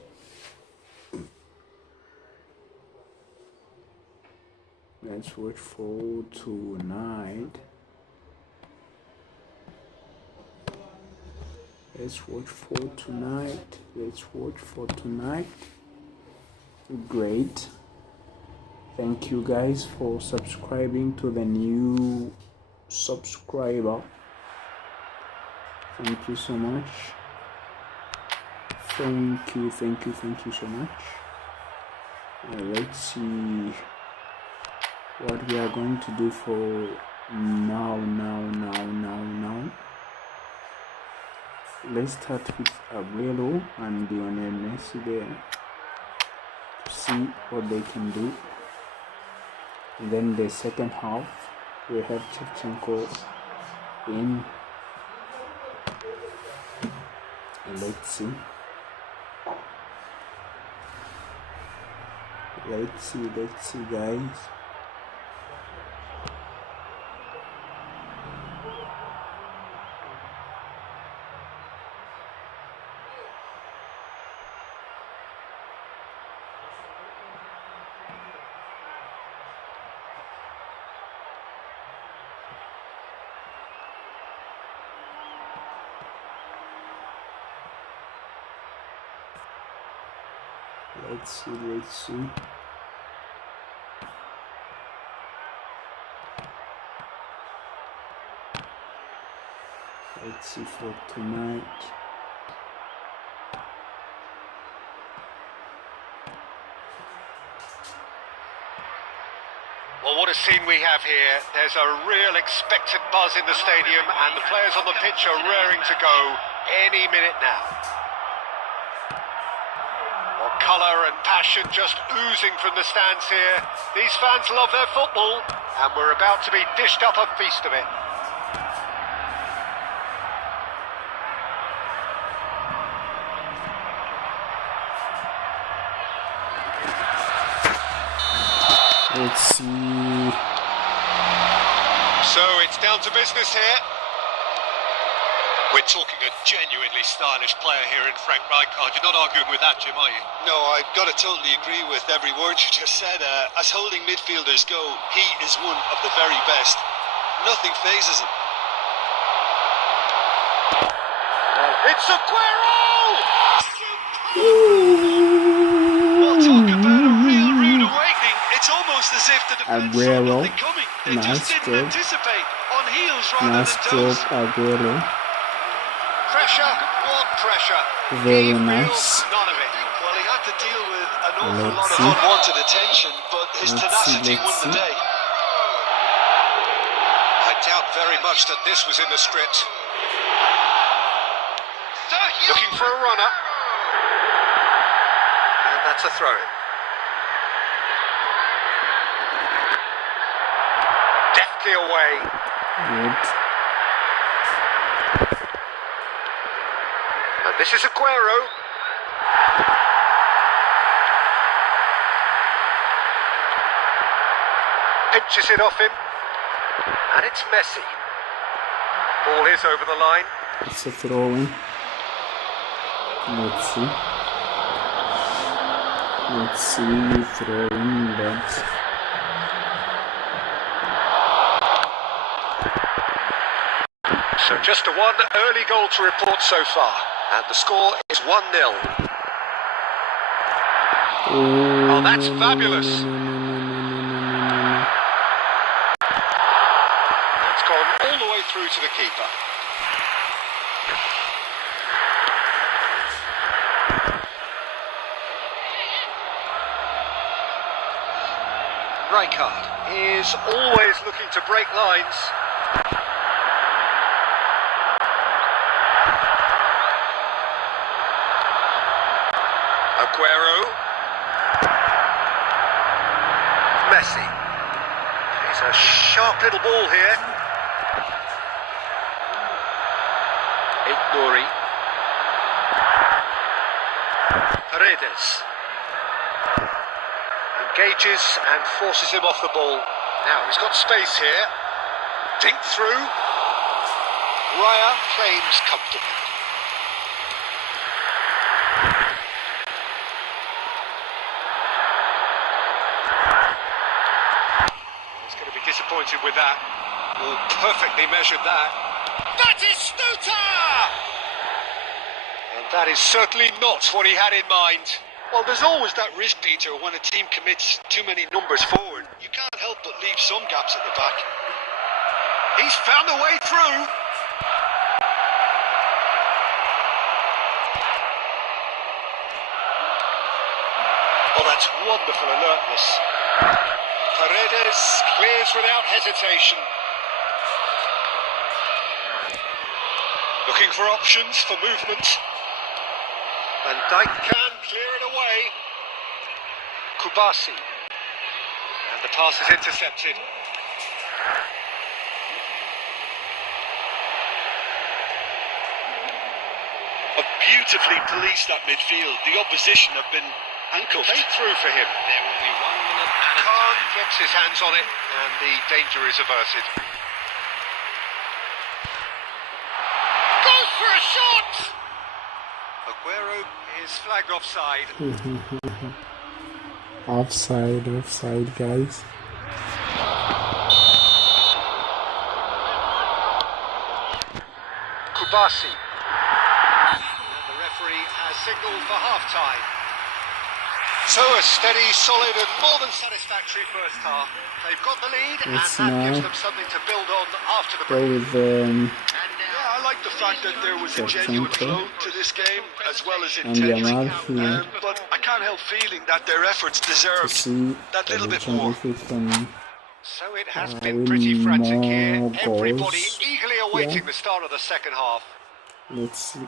Let's watch for tonight. Let's watch for tonight. Let's watch for tonight. Great. Thank you guys for subscribing to the new subscriber. Thank you so much. Thank you so much. Let's see what we are going to do for now. let's start with Aguero and Lionel Messi there to see what they can do. And then the second half, we have Shevchenko in. And let's see, guys. Let's see. Let's see for tonight. Well, what a scene we have here. There's a real expectant buzz in the stadium, and the players on the pitch are raring to go any minute now. Colour and passion just oozing from the stands here. These fans love their football, and we're about to be dished up a feast of it. Let's see. So it's down to business here. We're talking a genuinely stylish player here in Frank Rijkaard. You're not arguing with that, Jim, are you? No, I've got to totally agree with every word you just said. As holding midfielders go, he is one of the very best. Nothing phases him. It's Aguero! Well, talk about a real rude awakening. It's almost as if the defence saw Aguero. nothing coming. They Nice just didn't job. anticipate. On heels rather Nice than toes. job, Aguero. Pressure, what pressure? Very He nice. feels none of it. Well, he had to deal with an awful Let's lot of see. unwanted attention, but his Let's tenacity see, won let's the see. day. I doubt very much that this was in the script. Looking for a runner. And that's a throw-in. Deftly away. Good. And this is Aguero. Pinches it off him. And it's Messi. Ball is over the line. It's a throw-in. Let's see. Throw-in, but So just a one early goal to report so far. And the score is 1-0. Oh, that's fabulous. It's gone all the way through to the keeper. Rijkaard is always looking to break lines. Aguero. Messi. It's a sharp little ball here. Nouri. Paredes. Engages and forces him off the ball. Now he's got space here. Dink through. Raya claims comfortably. He's going to be disappointed with that. Oh, perfectly measured that. That is Stuta! And that is certainly not what he had in mind. Well, there's always that risk, Peter, when a team commits too many numbers forward. You can't help but leave some gaps at the back. He's found a way through. Oh, that's wonderful alertness. Paredes clears without hesitation. Looking looking for options for movement. And Dyke can clear it away. Kubasi. And the pass is intercepted. Beautifully policed that midfield. The opposition have been handcuffed. Played through for him. There will be 1 minute added Khan time. gets his hands on it, and the danger is averted. Goes for a shot! Aguero is flagged offside. Offside, guys. Kubasi. Signal for half-time. So a steady, solid and more than satisfactory first half. They've got the lead and that gives them something to build on after the break. Yeah, I like the fact that there was a genuine flow to this game as well as intensity. But I can't help feeling that their efforts deserved that little bit more. So it has been pretty frantic here. Everybody eagerly awaiting the start of the second half. Let's see.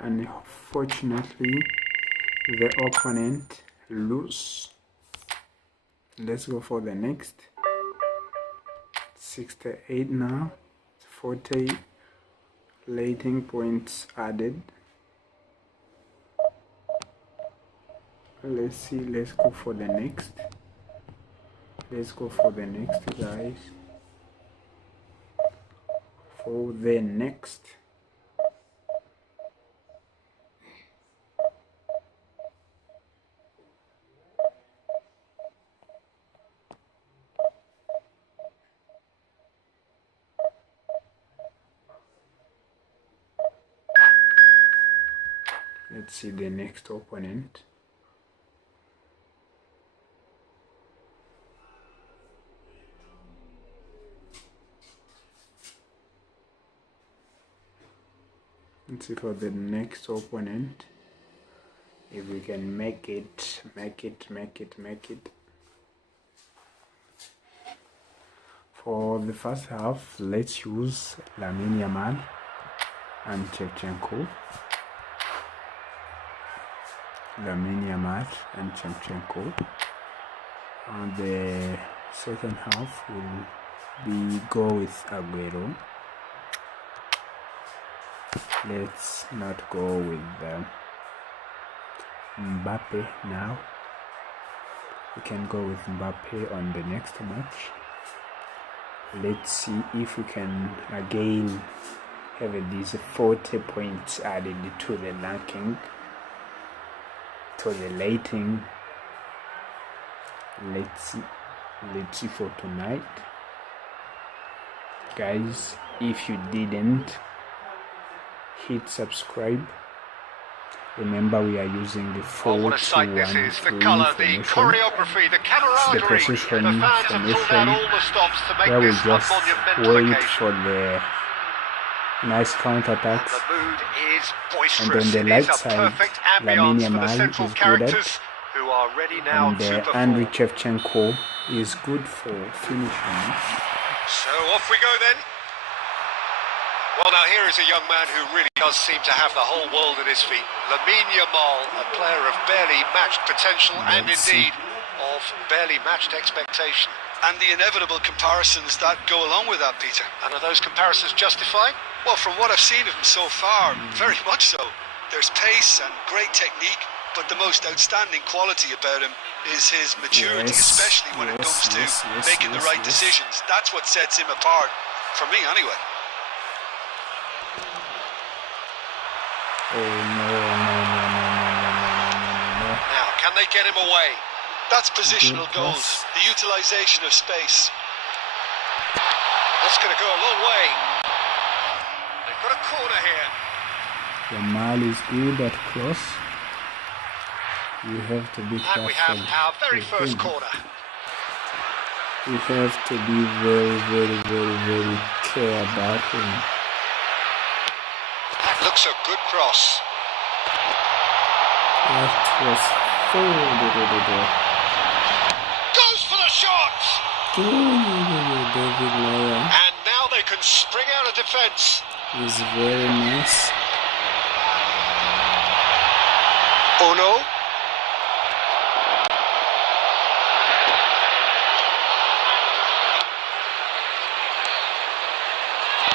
Unfortunately, the opponent lose. Let's go for the next. 68 now, 40 rating points added. Let's see, let's go for the next. Let's go for the next, guys. For the next. Let's see the next opponent. Let's see for the next opponent if we can make it. For the first half, let's use Lamine Yamal and Shevchenko. And the second half will be go with Aguero. Let's not go with Mbappe now. We can go with Mbappe on the next match. Let's see if we can again have these 40 points added to the ranking, to the rating. Let's see for tonight, guys. If you didn't hit subscribe, remember we are using the 4-2-1-3 what a sight this is. The colour, the choreography, the camaraderie, the position the fans have pulled out all the stops to make where we this a just monumental wait occasion. for the nice counter-attacks. The mood is boisterous. And on the It right is a side, perfect Lamine ambience for the Yamal central is good characters who are ready now and to Andriy perform. Shevchenko is good for finishing. So off we go then. Well, now here is a young man who really does seem to have the whole world at his feet. Lamine Yamal, a player of barely matched potential and indeed of barely matched expectation. And the inevitable comparisons that go along with that, Peter. And are those comparisons justified? Well, from what I've seen of him so far, very much so. There's pace and great technique, but the most outstanding quality about him is his maturity, especially when it comes to making the right decisions. That's what sets him apart, for me anyway. Oh no. Now, can they get him away? That's positional goals, the utilisation of space. That's going to go a long way. They've got a corner here. Yamal is good at cross. You have to be careful. And we have our very with first him. corner. You have to be very care about him. That looks a good cross. That was Goes for the shot! David Laya And now they can spring out of defence. is very nice. Oh no.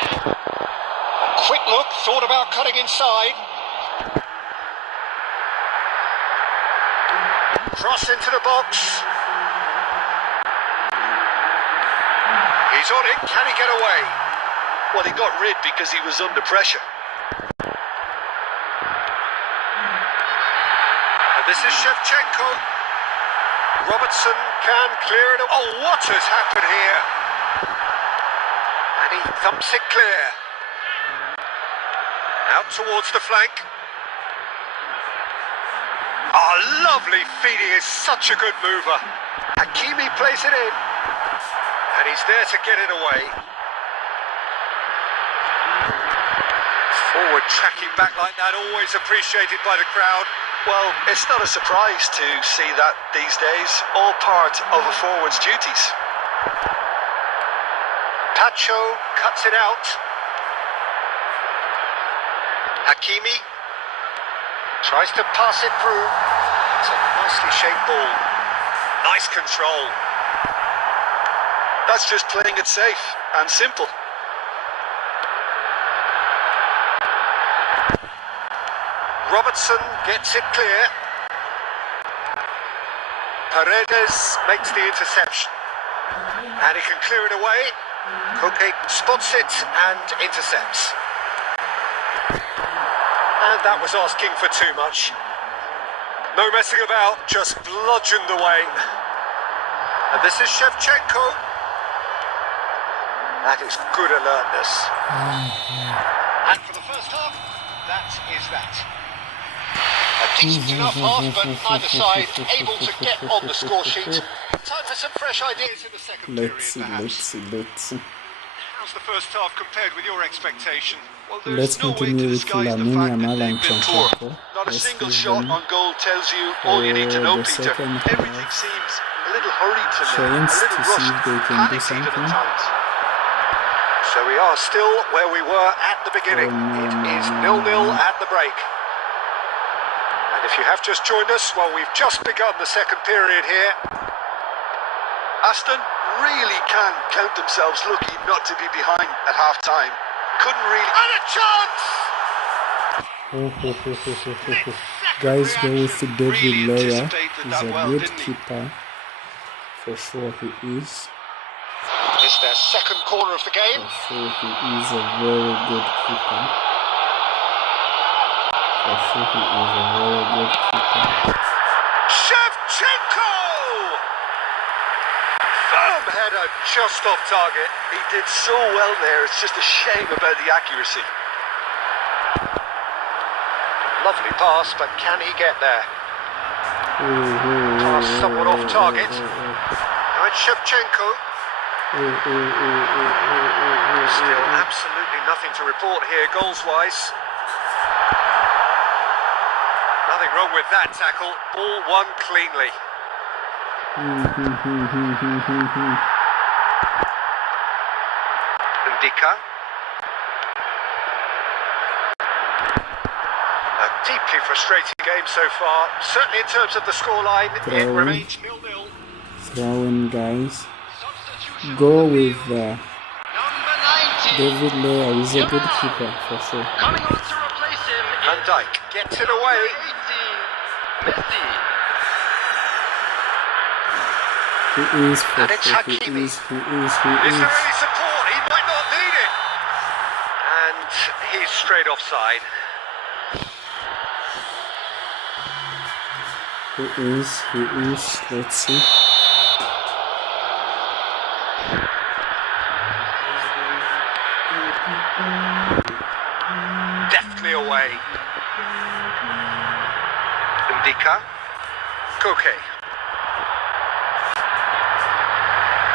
A quick look, thought about cutting inside. Cross into the box. He's on it, can he get away? Well, he got rid because he was under pressure. And this is Shevchenko. Robertson can clear it. Oh, what has happened here? And he thumps it clear. Out towards the flank. Oh, lovely feed. He is such a good mover. Hakimi plays it in. And he's there to get it away. Forward tracking back like that, always appreciated by the crowd. Well, it's not a surprise to see that these days, all part of a forward's duties. Pacho cuts it out. Hakimi tries to pass it through. It's a nicely shaped ball. Nice control. That's just playing it safe and simple. Robertson gets it clear. Paredes makes the interception. And he can clear it away. Koke spots it and intercepts. And that was asking for too much. No messing about, just bludgeoned away. And this is Shevchenko. That is good alertness. And for the first half, that is that. A decent enough half, but neither side able to get on the score sheet. Time for some fresh ideas in the second period, perhaps. Let's see. How's the first half compared with your expectation? Well, Let's there's no way to continue with disguise the Lamine fact that Yamal they've and been poor. Chanchenko. Not a Let's single see shot them. on goal tells you all you need to know, The Peter. second Everything half. seems a little hurried to me, a Chance little to see rushed, if they can do panic-laden something. at times. So we are still where we were at the beginning. It is 0-0 at the break. And if you have just joined us, well, we've just begun the second period here. Aston really can count themselves lucky not to be behind at half-time. Couldn't really... And a chance! Guys, go with the David Really Laya. anticipated He's that a well, good didn't he? keeper. For sure he is. It's their second corner of the game. For sure he is a very good keeper. For sure he is a very good keeper. Shevchenko! Firm header just off target. He did so well there, it's just a shame about the accuracy. Lovely pass, but can he get there? Pass somewhat off target. Now it's Shevchenko. Still absolutely nothing to report here goals-wise. Nothing wrong with that tackle. All won cleanly. Ndika. A deeply frustrating game so far. Certainly in terms of the scoreline, it remains 0-0. Throw in, guys. Go with David Laya. He's a good keeper for sure. Coming on to replace him Van Dijk gets it away. 18, Messi. He is for And it's sure. He Hakimi. is. Is there any support? He might not need it. And he's straight offside. He is. Let's see. Ndika. Koke.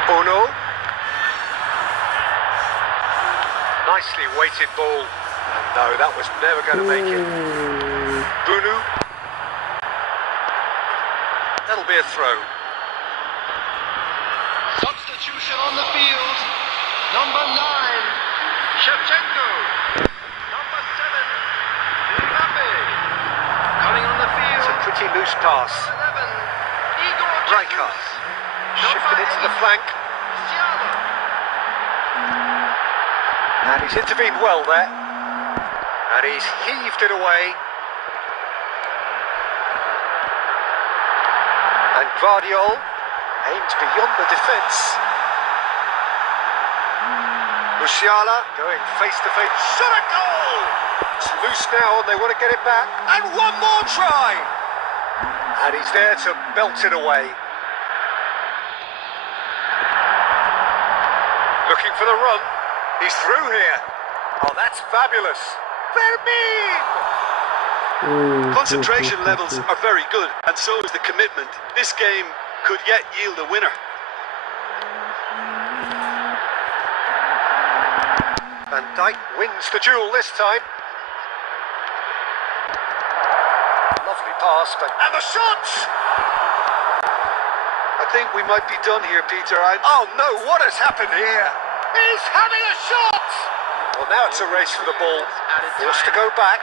Ono. Nicely weighted ball. And no, that was never going to make it. Bunu. That'll be a throw. Substitution on the field. Number 9, Shevchenko. Number 7, Mbappe. Coming on the field. It's a pretty loose pass. 11, Igor Rijkaard. Jesus. Shifted it to the flank. Musiala. And he's intervened well there. And he's heaved it away. And Guardiol aimed beyond the defence. Musiala going face to face. Shot a goal! It's loose now and they want to get it back. And one more try! And he's there to belt it away. Looking for the run. He's through here. Oh, that's fabulous. Fermin! Concentration levels are very good, and so is the commitment. This game could yet yield a winner. Van Dijk wins the duel this time. Lovely pass, but... And the shots! I think we might be done here, Peter. Oh no, what has happened here? He's having a shot! Well, now it's a race for the ball. Forced to go back.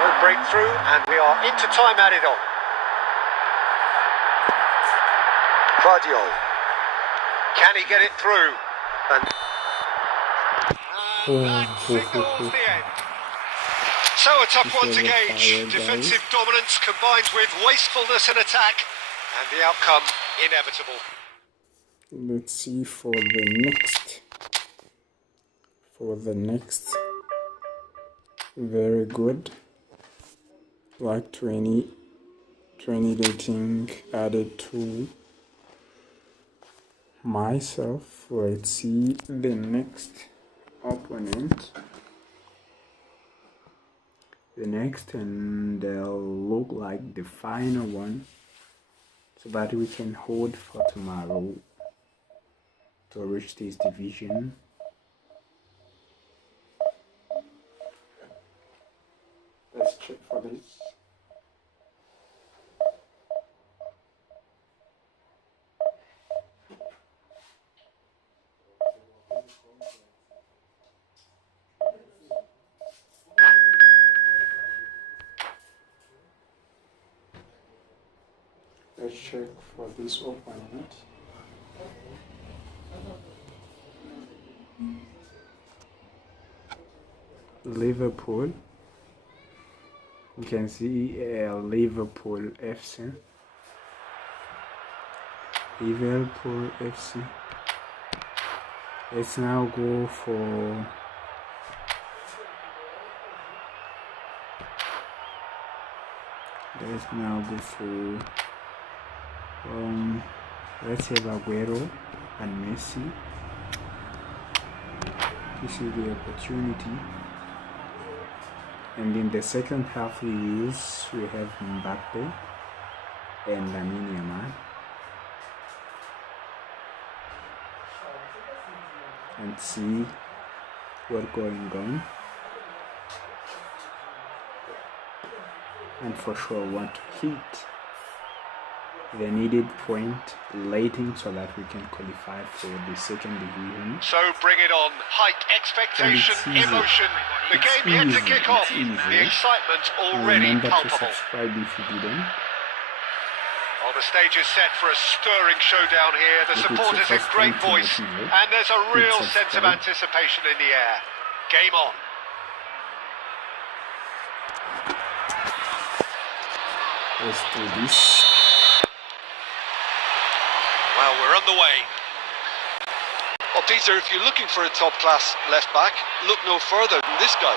No breakthrough, and we are into time added on. Guardiol. Can he get it through? And that signals the end. So a tough one to gauge. Defensive dominance combined with wastefulness in attack, and the outcome inevitable. Let's see for the next. Very good. Like 20 rating added to myself. Let's see the next opponent. The next, and they'll look like the final one, so that we can hold for tomorrow to reach this division. Let's check for this. Let's check for this opponent. Liverpool. You can see Liverpool FC. Liverpool FC. Let's now go for let's have Aguero and Messi. This is the opportunity. And in the second half we have Mbappe and Lamine Yamal. And see what's going on. And for sure want to hit the needed point rating so that we can qualify for the second division. So bring it on. Hype, expectation, emotion. The game yet to kick off. The excitement already Remember palpable. to subscribe if you didn't. Well, the stage is set for a stirring showdown here. The If it's supporters your in first great time to voice, Netivo, and there's a real hit sense of subscribe. anticipation in the air. Game on. Let's do this. Well, we're on the way. Well, Peter, if you're looking for a top-class left-back, look no further than this guy.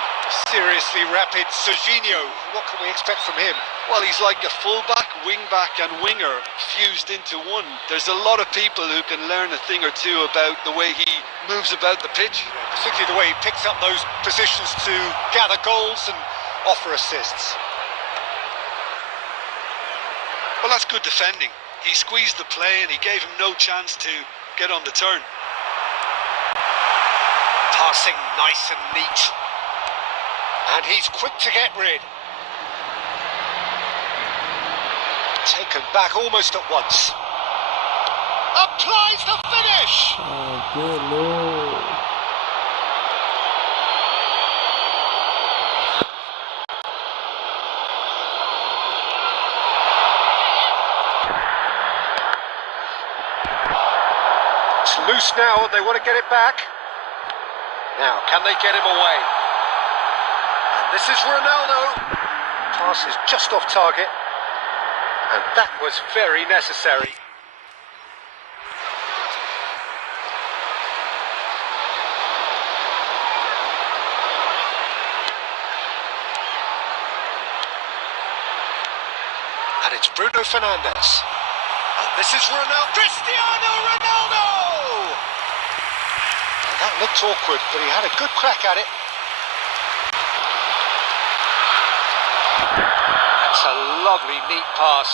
Seriously rapid Serginho. What can we expect from him? Well, he's like a full-back, wing-back and winger fused into one. There's a lot of people who can learn a thing or two about the way he moves about the pitch. Particularly the way he picks up those positions to gather goals and offer assists. Well, that's good defending. He squeezed the play and he gave him no chance to get on the turn. Passing nice and neat. And he's quick to get rid. Taken back almost at once. Applies the finish! Oh, good lord. It's loose now, they want to get it back. Now, can they get him away? And this is Ronaldo. Pass is just off target. And that was very necessary. And it's Bruno Fernandes. And this is Ronaldo. Cristiano Ronaldo! Well, that looked awkward, but he had a good crack at it. That's a lovely, neat pass.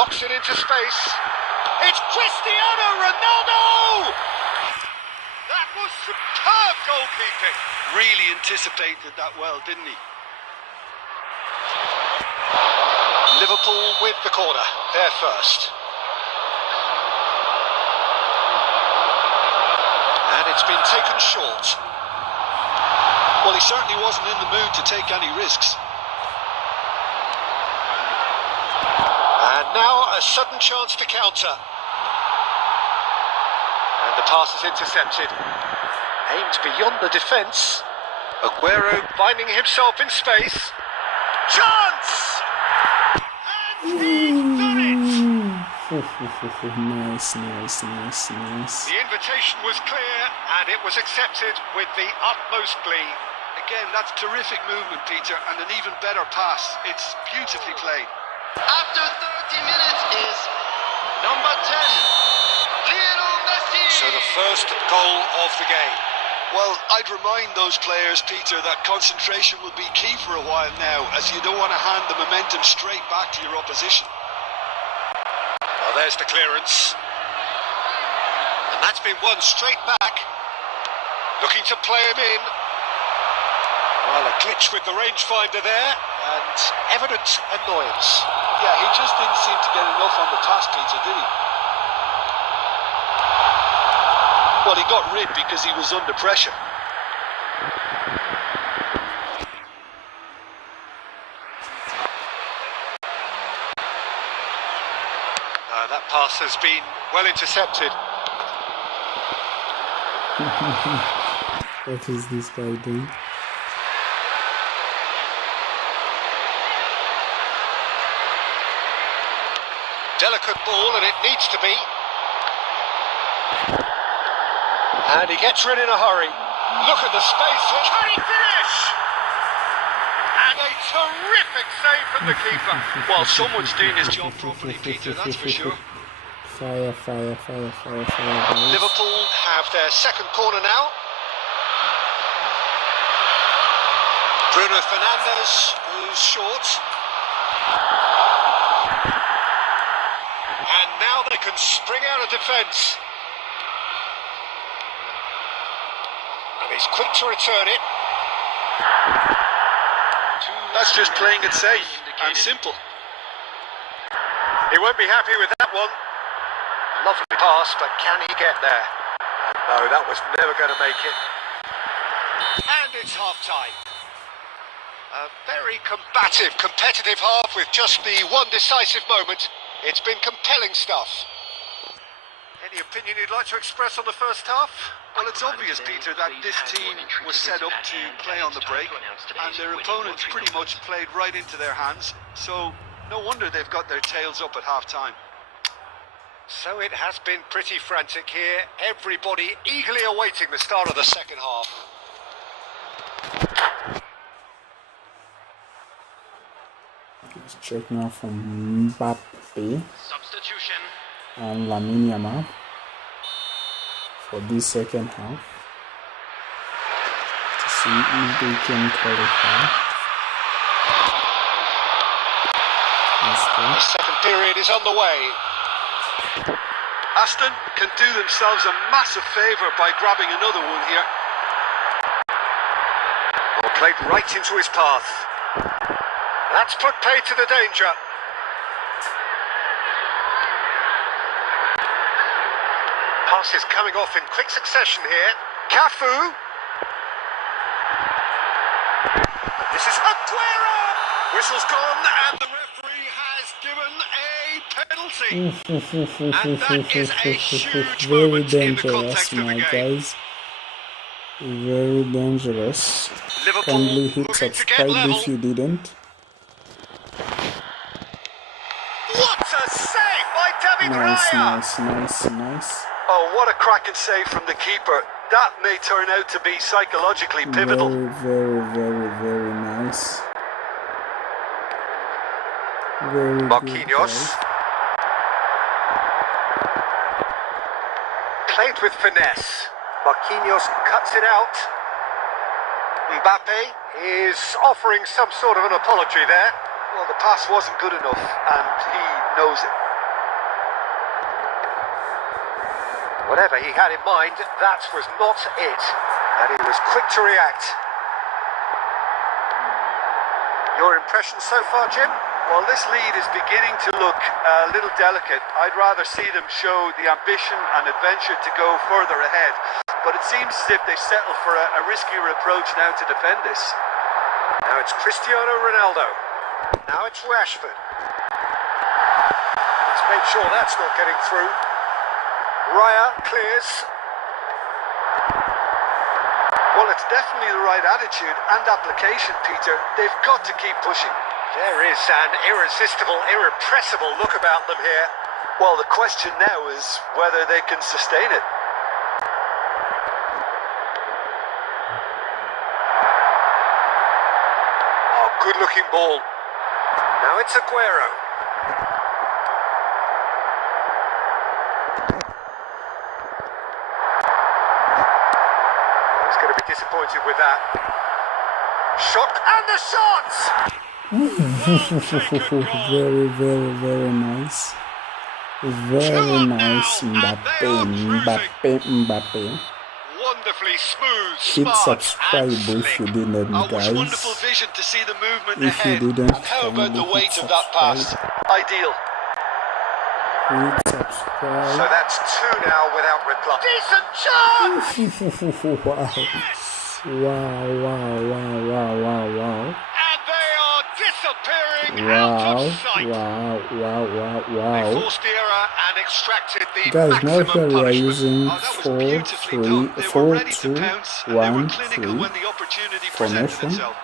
Knocks it into space. It's Cristiano Ronaldo! That was superb goalkeeping. Really anticipated that well, didn't he? Liverpool with the corner. They're first. And it's been taken short. Well, he certainly wasn't in the mood to take any risks. And now a sudden chance to counter. And the pass is intercepted. Aimed beyond the defence. Aguero finding himself in space. Chance! And he's done it! Nice. The invitation was clear and it was accepted with the utmost glee. Again, that's terrific movement, Peter, and an even better pass. It's beautifully played. After 30 minutes is number 10, Lionel Messi. So the first goal of the game. Well, I'd remind those players, Peter, that concentration will be key for a while now, as you don't want to hand the momentum straight back to your opposition. Well, there's the clearance. And that's been won straight back. Looking to play him in. Well, a glitch with the rangefinder there, and evident annoyance. Yeah, he just didn't seem to get enough on the task, Peter, did he? Well, he got rid because he was under pressure. That pass has been well intercepted. What is this guy doing? Delicate ball, and it needs to be. And he gets rid in a hurry. Look at the space. Can he finish? And a terrific save from the keeper. Well, someone's doing his job properly, Peter, that's for sure. Fire, guys. Liverpool have their second corner now. Bruno Fernandes goes short. And now they can spring out of defence. And he's quick to return it. That's just playing it safe and simple. He won't be happy with that one. Lovely pass, but can he get there? No, that was never going to make it. And it's half-time. A very combative, competitive half with just the one decisive moment. It's been compelling stuff. Any opinion you'd like to express on the first half? Well, it's obvious, Peter, that this team was set up to play on the break, and their opponents pretty much played right into their hands, so no wonder they've got their tails up at half-time. So it has been pretty frantic here. Everybody eagerly awaiting the start of the second half. Let's check now from Mbappe Substitution. and Lamine Yamal for this second half to see if they can qualify. The second period is on the way. Aston can do themselves a massive favour by grabbing another one here. Well, played right into his path. That's put paid to the danger. Passes coming off in quick succession here. Cafu. This is Aguero. Whistle's gone and the referee has given a penalty. And that is a huge Very moment in the dangerous, context of the my game. guys. Very dangerous. Liverpool Kindly hit looking to get subscribe level. if you didn't. What a save by David Nice, Raya. nice. Oh, what a cracking save from the keeper. That may turn out to be psychologically pivotal. Very nice. Very good, Marquinhos. guys. Played with finesse. Marquinhos cuts it out. Mbappe is offering some sort of an apology there. Well, the pass wasn't good enough, and he knows it. Whatever he had in mind, that was not it. And he was quick to react. Your impression so far, Jim? Well, this lead is beginning to look a little delicate. I'd rather see them show the ambition and adventure to go further ahead. But it seems as if they settle for a riskier approach now to defend this. Now it's Cristiano Ronaldo. Now it's Rashford. Let's make sure that's not getting through. Raya clears. Well, it's definitely the right attitude and application, Peter. They've got to keep pushing. There is an irresistible, irrepressible look about them here. Well, the question now is whether they can sustain it. Oh, good-looking ball. Now it's Aguero. He's going to be disappointed with that. Shot and the shot! Very nice. Very nice. Mbappe. Wonderfully smooth, Hit smart, subscribe and if you slick. didn't, Oh, which wonderful guys. vision to see the movement If ahead. you didn't, How about the kindly weight hit of that pass? subscribe. Ideal. Hit So subscribe. that's two now without reply. Decent chance! Wow. And they are disappearing out of sight. Wow. They forced the error and extracted the Guys, now maximum here we are punishment. using Oh, that was beautifully done. They were 4 ready to 2 pounce, and they were 1 clinical 3 when the opportunity presented formation. itself.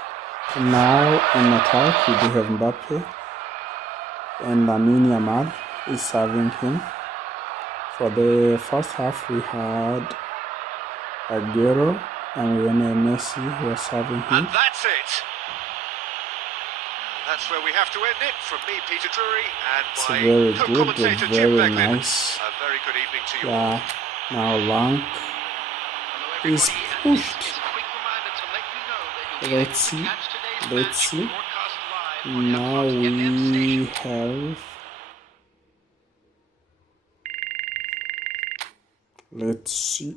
Now in attack we do have Mbappe, and Lamine Yamal is serving him. For the first half we had Aguero and Lionel Messi who was serving him. And that's it. That's where we have to end it. From me, Peter Drury, and It's my very co-commentator good, Jim very Becklin. nice. A very good evening to you all. Yeah, now Lank is pushed. Let's see. Now we have. Let's see.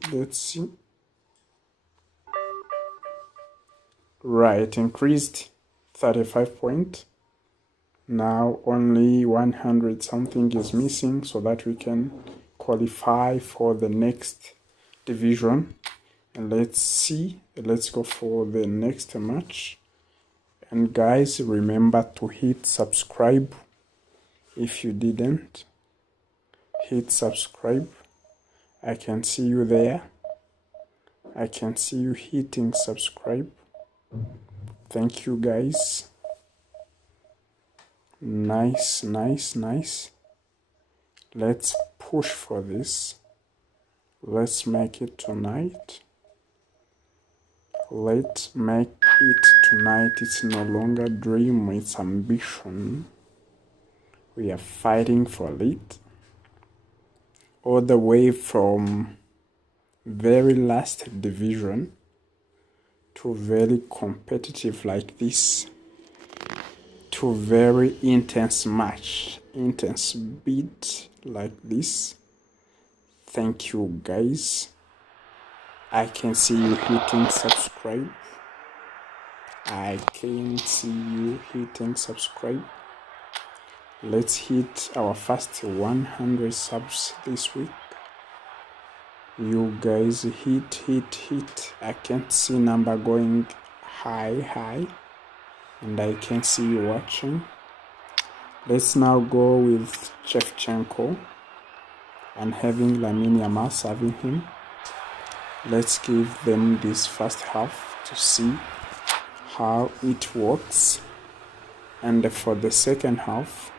Right, increased 35 points. Now only 100 something is missing so that we can qualify for the next division. And let's see. Let's go for the next match. And guys, remember to hit subscribe if you didn't. Hit subscribe. I can see you there. I can see you hitting subscribe. Thank you guys. Nice. Let's push for this. Let's make it tonight. Let's make it tonight. It's no longer dream, it's ambition. We are fighting for it. All the way from very last division to very competitive like this to very intense match, intense beat like this. Thank you guys. I can see you hitting subscribe. I can see you hitting subscribe. Let's hit our first 100 subs this week. You guys hit. I can't see number going high, and I can see you watching. Let's now go with Shevchenko and having Lamine Yamal serving him. Let's give them this first half to see how it works, and for the second half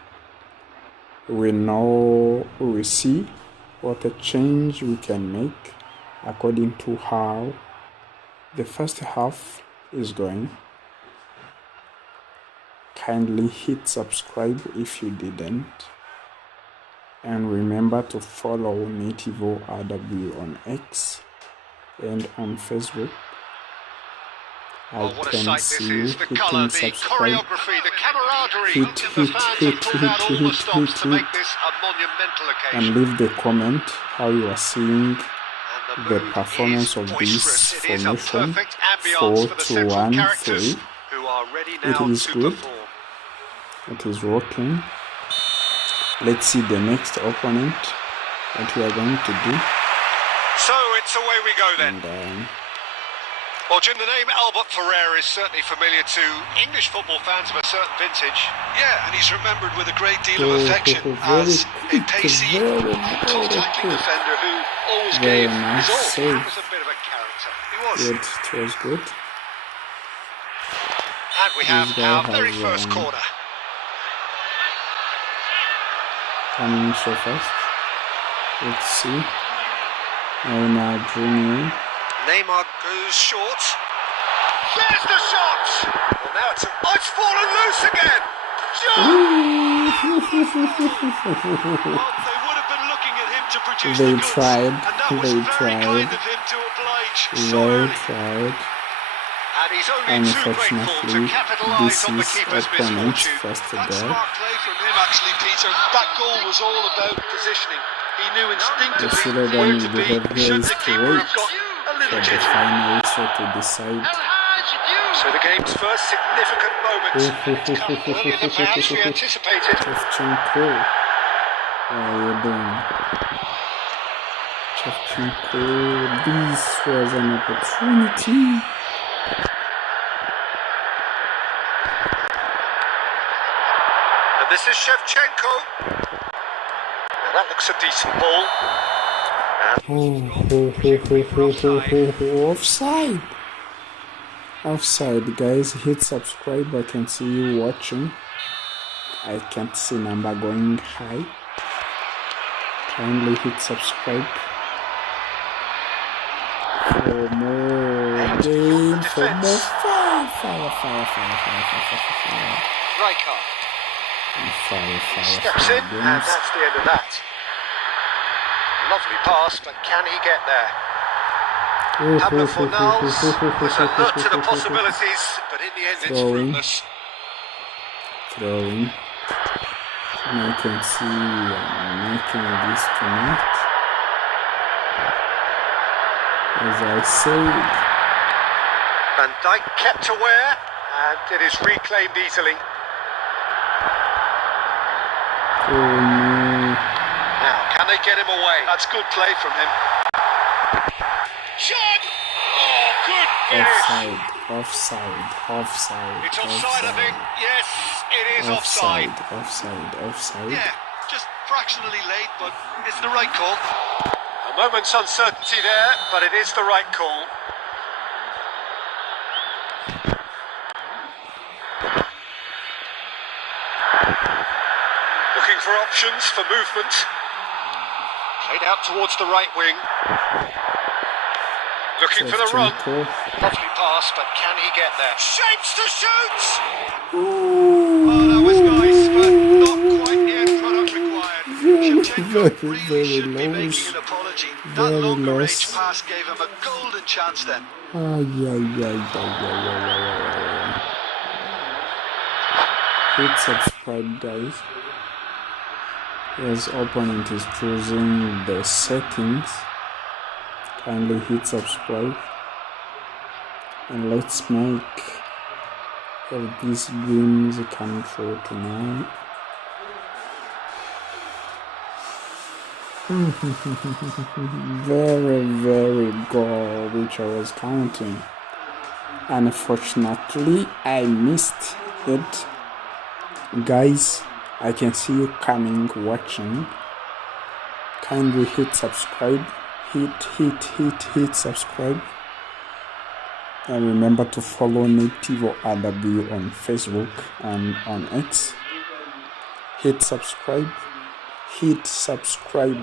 we see what a change we can make according to how the first half is going. Kindly hit subscribe if you didn't, and remember to follow Netivo Rw on X and on Facebook. Oh, what a sight this is. The colour, the choreography, the camaraderie. Hit, The fans have pulled out all the stops to make this a monumental occasion. And leave the comment how you are seeing And the mood performance is of boisterous. this It is a formation. perfect ambience for the central 4-2-1-3. characters who are ready now It is to good. perform. It is working. Let's see the next opponent, what we are going to do. So it's away we go then. And Well, Jim, the name Albert Ferrer is certainly familiar to English football fans of a certain vintage. Yeah, and he's remembered with a great deal of affection as a pacey, tough tackling defender who always very gave nice his all. save. That was a bit of a character. He was. Good, it was good. And we have This guy our very has, first corner. Coming so fast. Let's see. Neymar Jr. Neymar goes short. There's the shot! Well, now it's fallen loose again! Shot! Well, they would have been looking at him to produce They the goods, tried. and that was They very tried. kind of him to oblige so They early. tried. And he's only too grateful Unfortunately, to capitalise this on the is keeper's opponent's misfortune. first That's goal. smart play from him, actually, Peter. That goal was all about positioning. He knew The instinctively Silo where Dani to be. behave here Should is the to keeper wait have got a for little the jittery. final whistle to decide. So the game's first significant moment. It's come earlier than perhaps we anticipated. Shevchenko, what are you doing? Shevchenko, this was an opportunity. And this is Shevchenko. Now that looks a decent ball. Offside. Offside, guys. Hit subscribe. I can see you watching. I can't see number going high. Kindly hit subscribe for more game, for more fire. Rijkaard Fire. steps in, and Games. that's the end of that. Lovely pass, but can he get there? Pablo Fornals was alert to the possibilities, but in the end it's Throwing. fruitless. Throwing. And I can see making this tonight. As I said, Van Dijk kept aware, and it is reclaimed easily. oh no. Now, can they get him away? That's good play from him. Shot! Oh, good finish! Offside. It's offside, I think. Yes, it is offside. Offside. Yeah, just fractionally late, but it's the right call. A moment's uncertainty there, but it is the right call. Looking for options for movement. Played out towards the right wing. Looking for the run. Lovely pass, but can he get there? Shapes to shoot! Oh, that was nice, but not quite the end product required. Shevchenko really should be making an apology. That longer range pass gave him a golden chance then. hit subscribe, guys. His opponent is choosing the settings. Kindly hit subscribe. And let's make these dreams come true tonight. Very goal which I was counting. Unfortunately, I missed it. Guys, I can see you coming, watching. Kindly hit subscribe. Hit subscribe. And remember to follow Netivo Rw on Facebook and on X. Hit subscribe. Hit subscribe.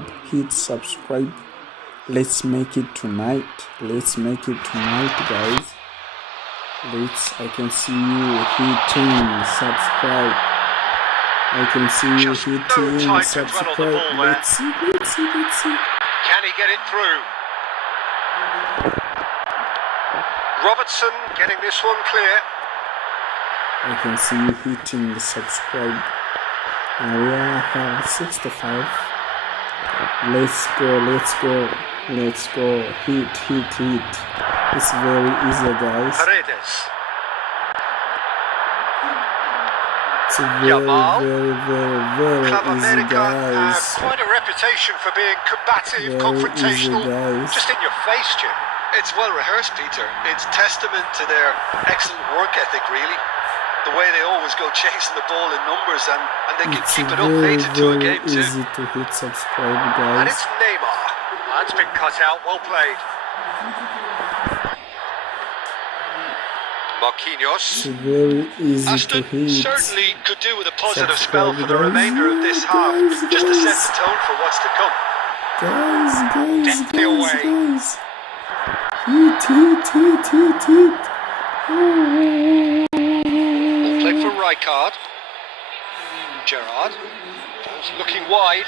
Let's make it tonight. Guys. I can see you hitting subscribe. Just no time to dwell on the ball there. Let's see. Can he get it through? Robertson getting this one clear. I can see you hitting the subscribe. And we have 65. Let's go. Hit. It's very easy, guys. Paredes. It's Yamal. very Club easy, America guys. quite a reputation for being combative, Very confrontational, easy, guys. just in your face, Jim. It's well rehearsed, Peter. It's testament to their excellent work ethic, really. The way they always go chasing the ball in numbers, and they can keep it up late into a game too. Easy to hit subscribe, And guys. it's Neymar. That's been cut out, well played. Marquinhos. It's very easy Ashton to hit. certainly could do with a positive Subscribe, spell for the guys. remainder of this half, just to set the tone for what's to come. Guys. Deftly away. Hit. Ball played for Rijkaard. Gerrard. Looking wide.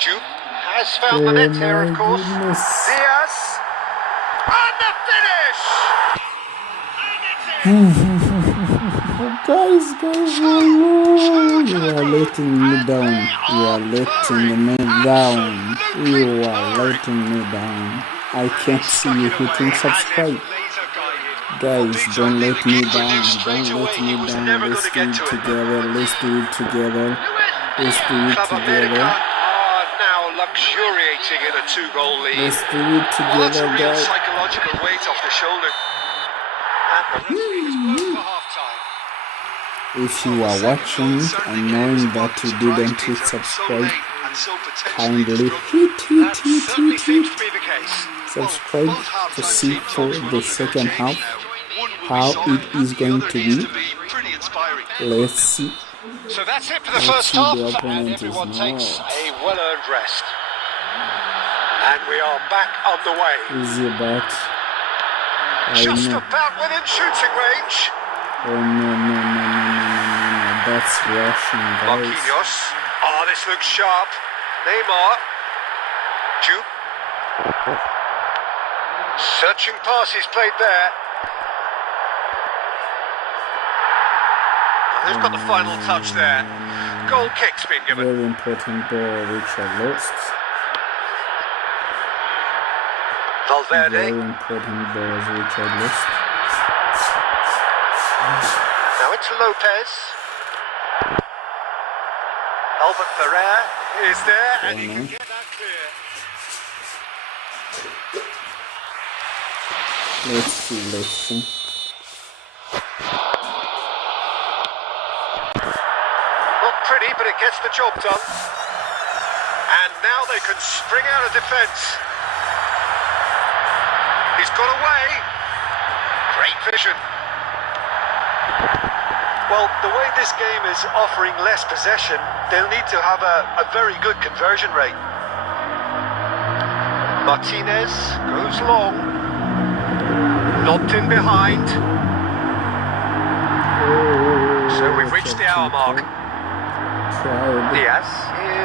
Jupe has found the net here, of course. Goodness. Diaz. And the finish! Guys, you are letting me down. You are letting me down. I can't see you hitting subscribe. Guys, don't let me down. Let's do it together. Club America are now luxuriating in a 2-goal lead. Let's do it Well, that's a together, real guys. psychological weight off the shoulder. And the referee has blown for half-time. If you are watching and knowing that you didn't hit subscribe, kindly hit Certainly seems to be the case. subscribe to see for the second half how it is going to be. Pretty inspiring. Let's see. So that's it for the Let's first see half, the and opponent is everyone takes not. a well-earned rest. And we are back on the way. Easy, but I Just know. about within shooting range. Oh no. That's Russian, guys. Marquinhos. Oh, this looks sharp. Neymar. Jupe. Searching passes played there. And they've got the final touch there. Goal kick's been given. Very important ball which I lost. Valverde. Very important balls which I lost. Now it's Lopez. Albert Ferrer is there, and he can get that clear. Let's see. Not pretty, but it gets the job done. And now they can spring out of defence. He's got away. Great vision. Well, the way this game is offering less possession, they'll need to have a very good conversion rate. Martinez goes long. Lobbed in behind. So we've reached the hour mark. Diaz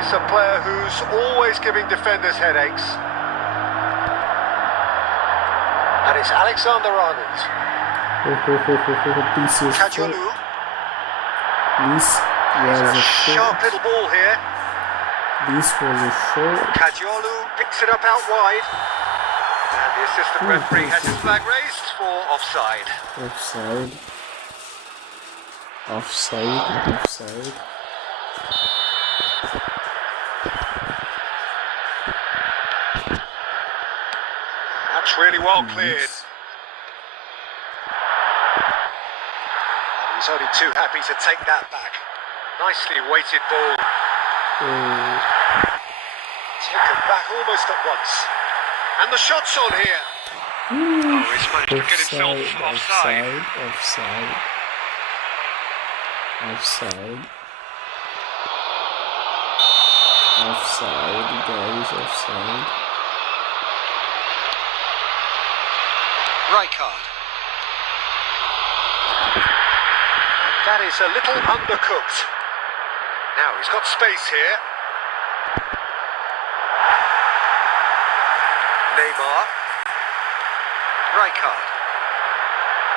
is a player who's always giving defenders headaches. And it's Alexander-Arnold. Kajolu. This was A a sharp short. little ball here. This was a short. Kajiolu picks it up out wide. And the assistant referee has his flag raised for offside. Offside. Offside. Offside. That's really well cleared. Nice. He's only too happy to take that back. Nicely weighted ball. Oh, Taken back almost at once. And the shot's on here. Oh, he's managed to get himself offside. Offside. Offside. Offside, guys, offside. Right card. And that is a little undercooked. Now he's got space here. Neymar. Right card.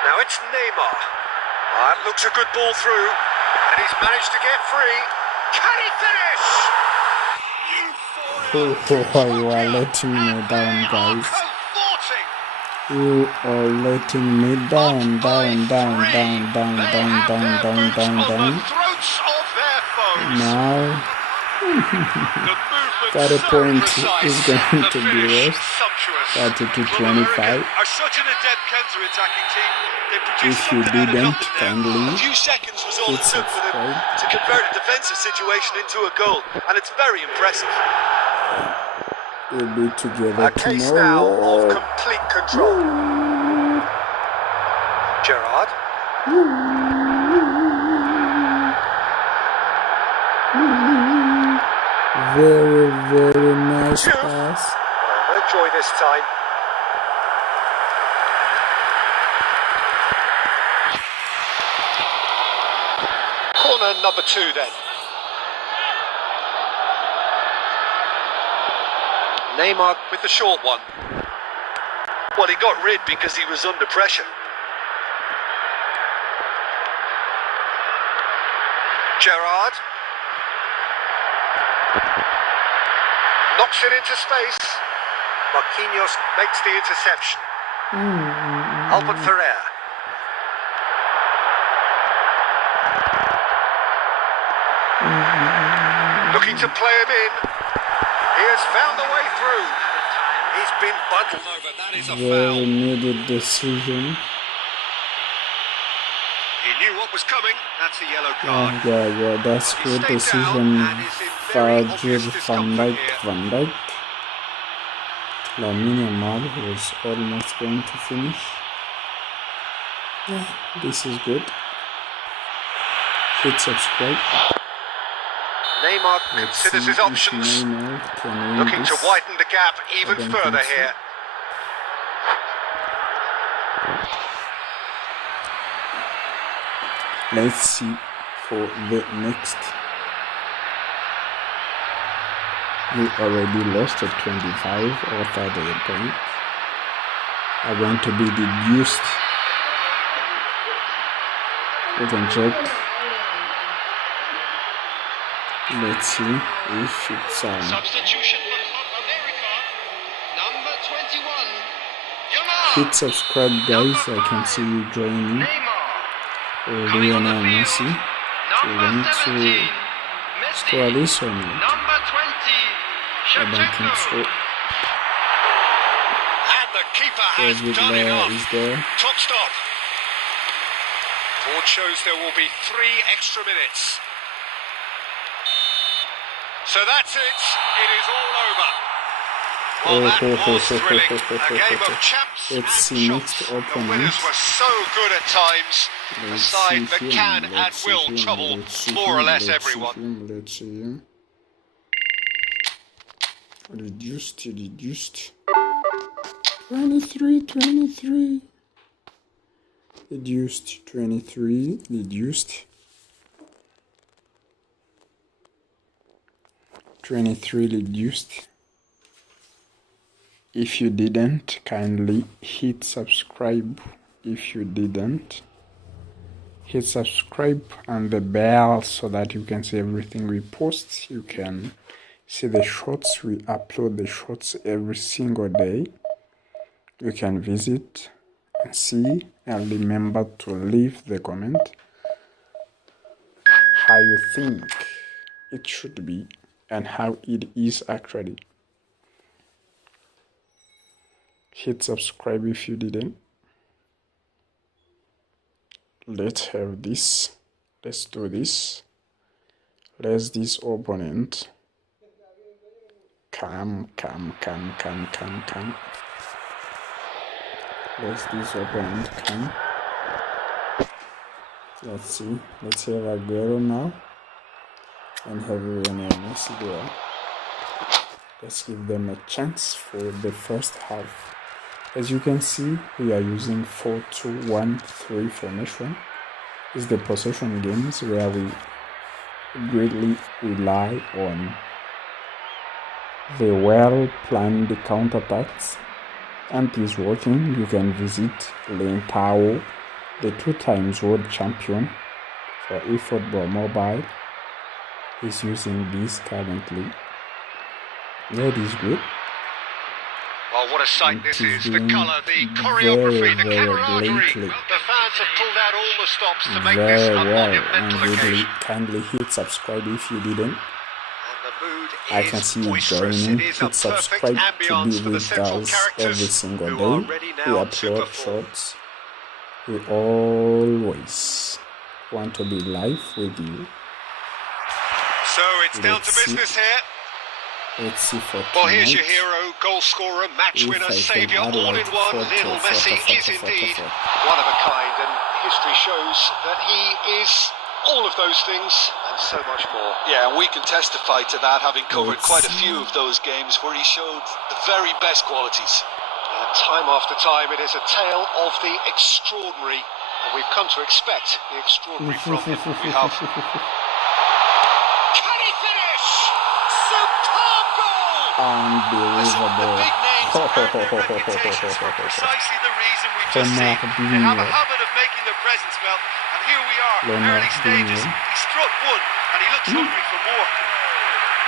Now it's Neymar. That looks a good ball through. And he's managed to get free. Can he finish? You are letting me down, guys. You are letting me down. Now, that a point is going to be lost. 30-25. Are such an adept counter-attacking team. They produced If you something out of didn't, nothing there. kindly A few seconds was all it hit took for them subscribe. to convert a defensive situation into a goal, and it's very impressive. We'll be together A case now of tomorrow. complete control. Gerrard. Very, very nice pass. No joy this time. Corner number 2 then. Neymar with the short one. Well, he got rid because he was under pressure. Gerrard. Knocks it into space. Marquinhos makes the interception. Albert Ferrer. Looking to play him in. He has found the way through. He's been bundled over. That is a Very foul. needed decision. He knew what was coming. That's a yellow card. Yeah, that's He good stayed decision. down and is in very obvious Van discomfort here. Dijk. Lamine Yamal was almost going to finish. Yeah, this is good. Hit subscribe. Neymar Let's considers see his if options. Neymar can win Looking this. to widen the gap even don't further think so. here. Let's see for the next. We already lost at 25 or 38 points. Are going to be reduced. We can check. Let's see if it's Substitution for Club America. Number 21. Yamal. hit subscribe, guys. I can see you joining. Neymar. Lionel Messi. Number Want 17. to score this or not? Number 20. I don't think so. And the keeper has David done Lair enough. is there. Top stop. Board shows there will be 3 extra minutes. So that's it. It is all over. Well, that was thrilling. A game of champs Let's and see shots. next The opponent. winners were so good at times. A Let's side that see can him. and Let's see will him. trouble Let's see more or him. less Let's see everyone. him. Let's see him. Reduced. 23. Reduced 23. Reduced 23. Reduced. If you didn't, kindly hit subscribe. If you didn't, hit subscribe and the bell so that you can see everything we post. You can see the shorts. We upload the shorts every single day. You can visit and see, and remember to leave the comment how you think it should be and how it is actually. Hit subscribe if you didn't. Let's have this. Let's do this. Let's this opponent come. Let's this opponent come. Let's see. Let's have Aguero now and have Lionel Messi there. Let's give them a chance for the first half. As you can see, we are using 4-2-1-3 formation. It's the possession games where we greatly rely on the well-planned counterattacks, and is working. You can visit Lentao, the 2 times world champion for eFootball mobile. He's using this currently. That is good. Oh, what a sight this is. The colour, the choreography, the camaraderie. The fans have pulled out all the stops to make this a monumental occasion. Kindly hit subscribe if you didn't. And the mood I can is see you boisterous. joining. It is Hit a subscribe perfect to ambience be for the with central us characters every single who are day. ready We now to upload perform. shorts. We always want to be live with you. So it's down to business here. Let's see for Well, here's your tonight. hero, goal scorer, match If winner, I can saviour, add all like in one. photo, Lionel Messi photo, is photo, indeed photo. one of a kind, and history shows that he is all of those things and so much more. Yeah, and we can testify to that, having covered Let's quite a see. few of those games where he showed the very best qualities. And time after time, it is a tale of the extraordinary, and we've come to expect the extraordinary from him. We have. Can he finish? Superb goal! Listen, the Unbelievable. big names earn their reputations for precisely the reason we just see. They have a habit of making their presence felt, and here we are, early stages. He struck one, and he looks hungry for more.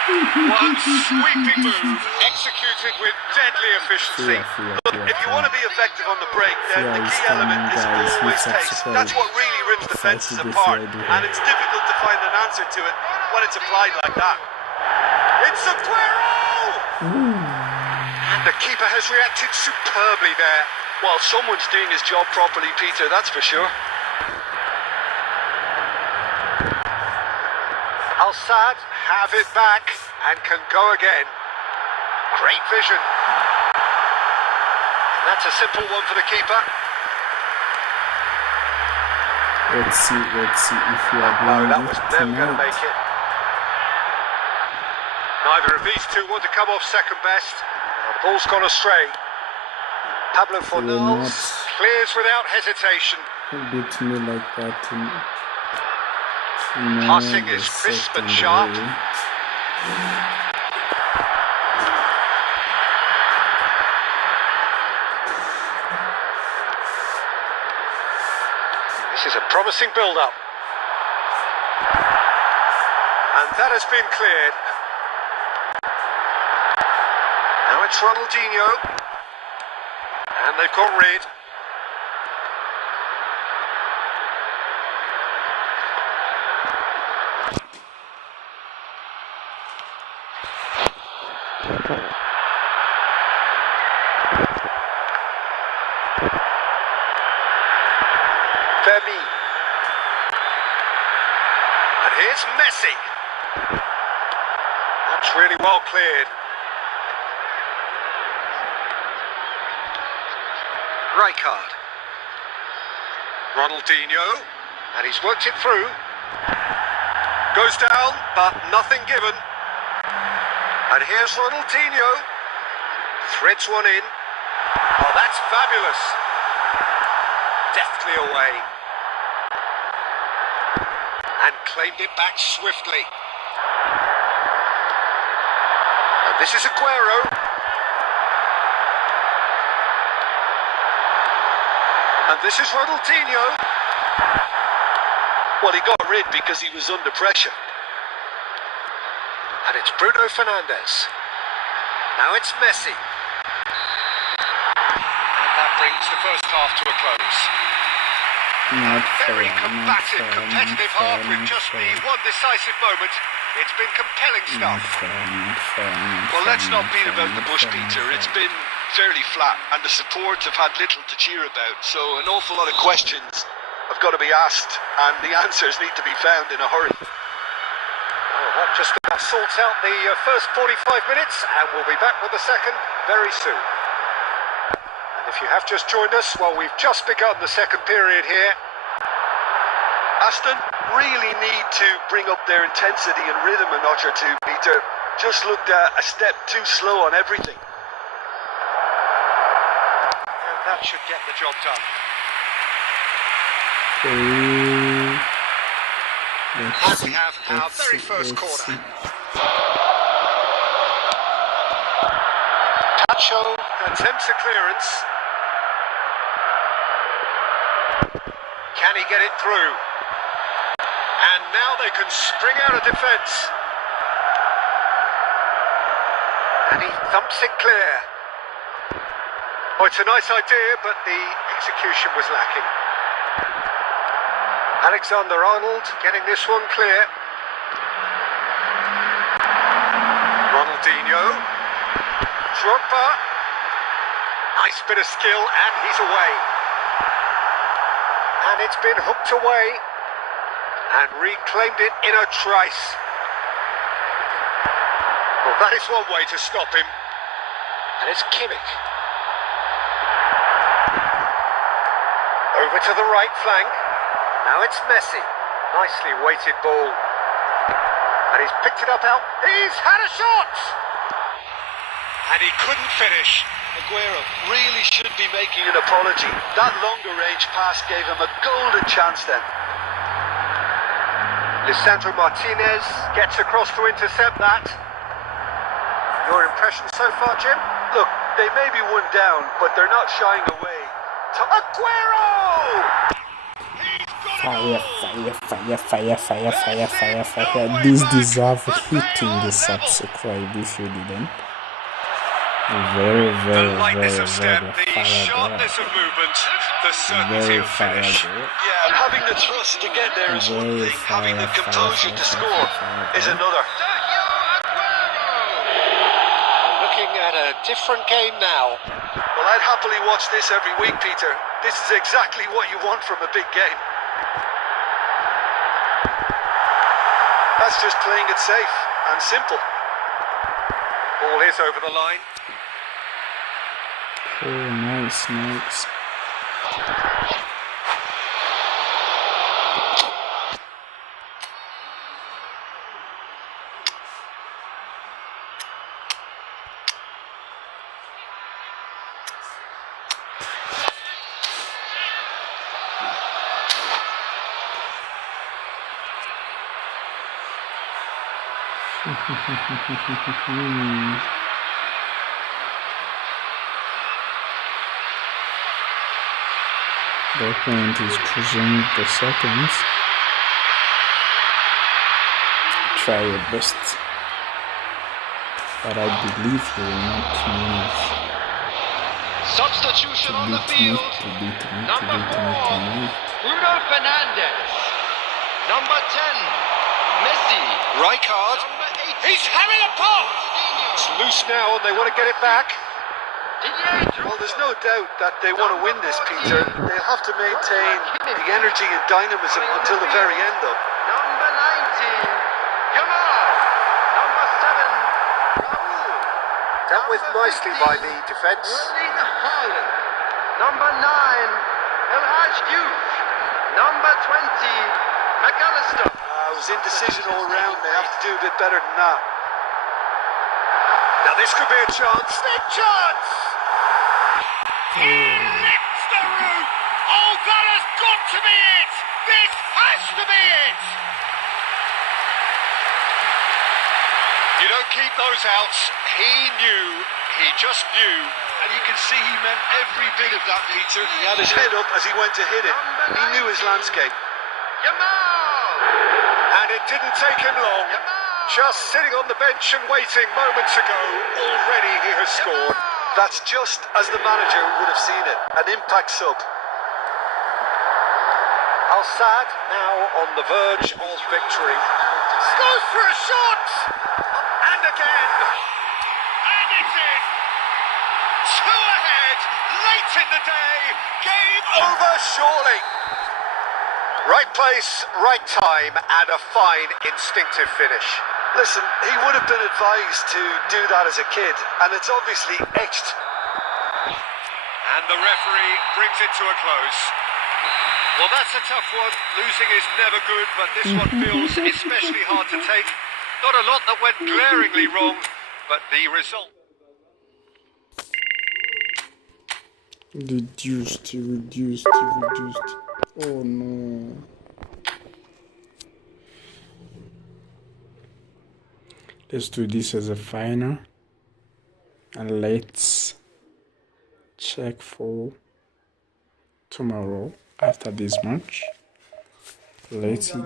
One sweeping move, executed with deadly efficiency. If you want to be effective on the break, then the key element is always pace. That's what really rips defences apart, and it's difficult to find an answer to it when it's applied like that. It's Aguero! And the keeper has reacted superbly there. Well, someone's doing his job properly, Peter, that's for sure. Al-Sadd have it back and can go again. Great vision. And that's a simple one for the keeper. Let's see if you are No, doing that it was never going to tonight. make it. Neither of these two want to come off second best. The ball's gone astray. Pablo Fornals clears without hesitation. Beat me like that. Passing is crisp and sharp. This is a promising build-up. And that has been cleared. Now it's Ronaldinho. And they've got rid. Fermi. And here's Messi. That's really well cleared. Rijkaard. Ronaldinho. And he's worked it through. Goes down, but nothing given. And here's Ronaldinho. Threads one in. Oh, that's fabulous. Deftly away. And claimed it back swiftly. And this is Aguero. And this is Ronaldinho. Well, he got rid because he was under pressure. And it's Bruno Fernandes. Now it's Messi. And that brings the first half to a close. Not Very fair, combative, competitive half with just the one decisive moment. It's been compelling Not stuff. fair, not fair, not Well, fair, let's not beat fair, about the bush, fair, Peter. not It's fair. been fairly flat, and the support have had little to cheer about. So an awful lot of questions have got to be asked, and the answers need to be found in a hurry. Well, that just about sorts out the first 45 minutes, and we'll be back with the second very soon. And if you have just joined us, well, we've just begun the second period here. Aston really need to bring up their intensity and rhythm a notch or two, Peter. Just looked a step too slow on everything. And that should get the job done. Let's And we have our very first let's corner. see. Pacho attempts a clearance. Can he get it through? And now they can spring out of defence. And he thumps it clear. Oh, it's a nice idea, but the execution was lacking. Alexander-Arnold getting this one clear. Ronaldinho. Drogba. Nice bit of skill, and he's away. And it's been hooked away and reclaimed it in a trice. Well, that is one way to stop him. And it's Kimmich. Over to the right flank. Now it's Messi. Nicely weighted ball. And he's picked it up out. He's had a shot! And he couldn't finish. Aguero really should be making an apology. That longer range pass gave him a golden chance then. Lisandro Martinez gets across to intercept that. Your impression so far, Jim? Look, they may be one down, but they're not shying away. Aguero! Fire. This deserve hitting the subscribe if you didn't. Very The lightness fire of step, the girl. sharpness of movement, the certainty Very of fire finish. girl. Yeah, and having the thrust to get there is one Very thing. Having the fire, composure to score is fire. another. Looking at a different game now. Well, I'd happily watch this every week, Peter. This is exactly what you want from a big game. That's just playing it safe and simple. Ball is over the line. Oh, nice. Dortmund is cruising the seconds. Try your best, but I believe you will not manage Substitution on the to field. beat me. Number 4, Bruno Fernandes. Number 10, Messi. Rijkaard. Number 18, He's having a pop! It's loose now and they want to get it back. Well, there's no doubt that they want to win this, Peter. They'll have to maintain the energy and dynamism until the very end, though. Number 19, Yamal. Number 7, Raul. Dealt with nicely by the defence. Erling Haaland. Number 9, El Hadj Diouf. Number 20, McAllister. It was indecision all around. They have to do a bit better than that. Now this could be a chance. Big chance! He lifts the root! Oh, that has got to be it! This has to be it! You don't keep those outs. He knew. He just knew. And you can see he meant every bit of that, Peter. He had his head up as he went to hit it. He knew his landscape. Yamal. didn't take him long. Just sitting on the bench and waiting moments ago. Already he has scored. That's just as the manager would have seen it. An impact sub. Al Sadd now on the verge of victory. Scores for a shot! And again. And it's in. 2 ahead. Late in the day. Game over surely. Right place, right time, and a fine instinctive finish. Listen, he would have been advised to do that as a kid, and it's obviously etched. And the referee brings it to a close. Well, that's a tough one. Losing is never good, but this one feels especially hard to take. Not a lot that went glaringly wrong, but the result... Reduced. Oh no. Let's do this as a final. And let's check for tomorrow after this match. Let's see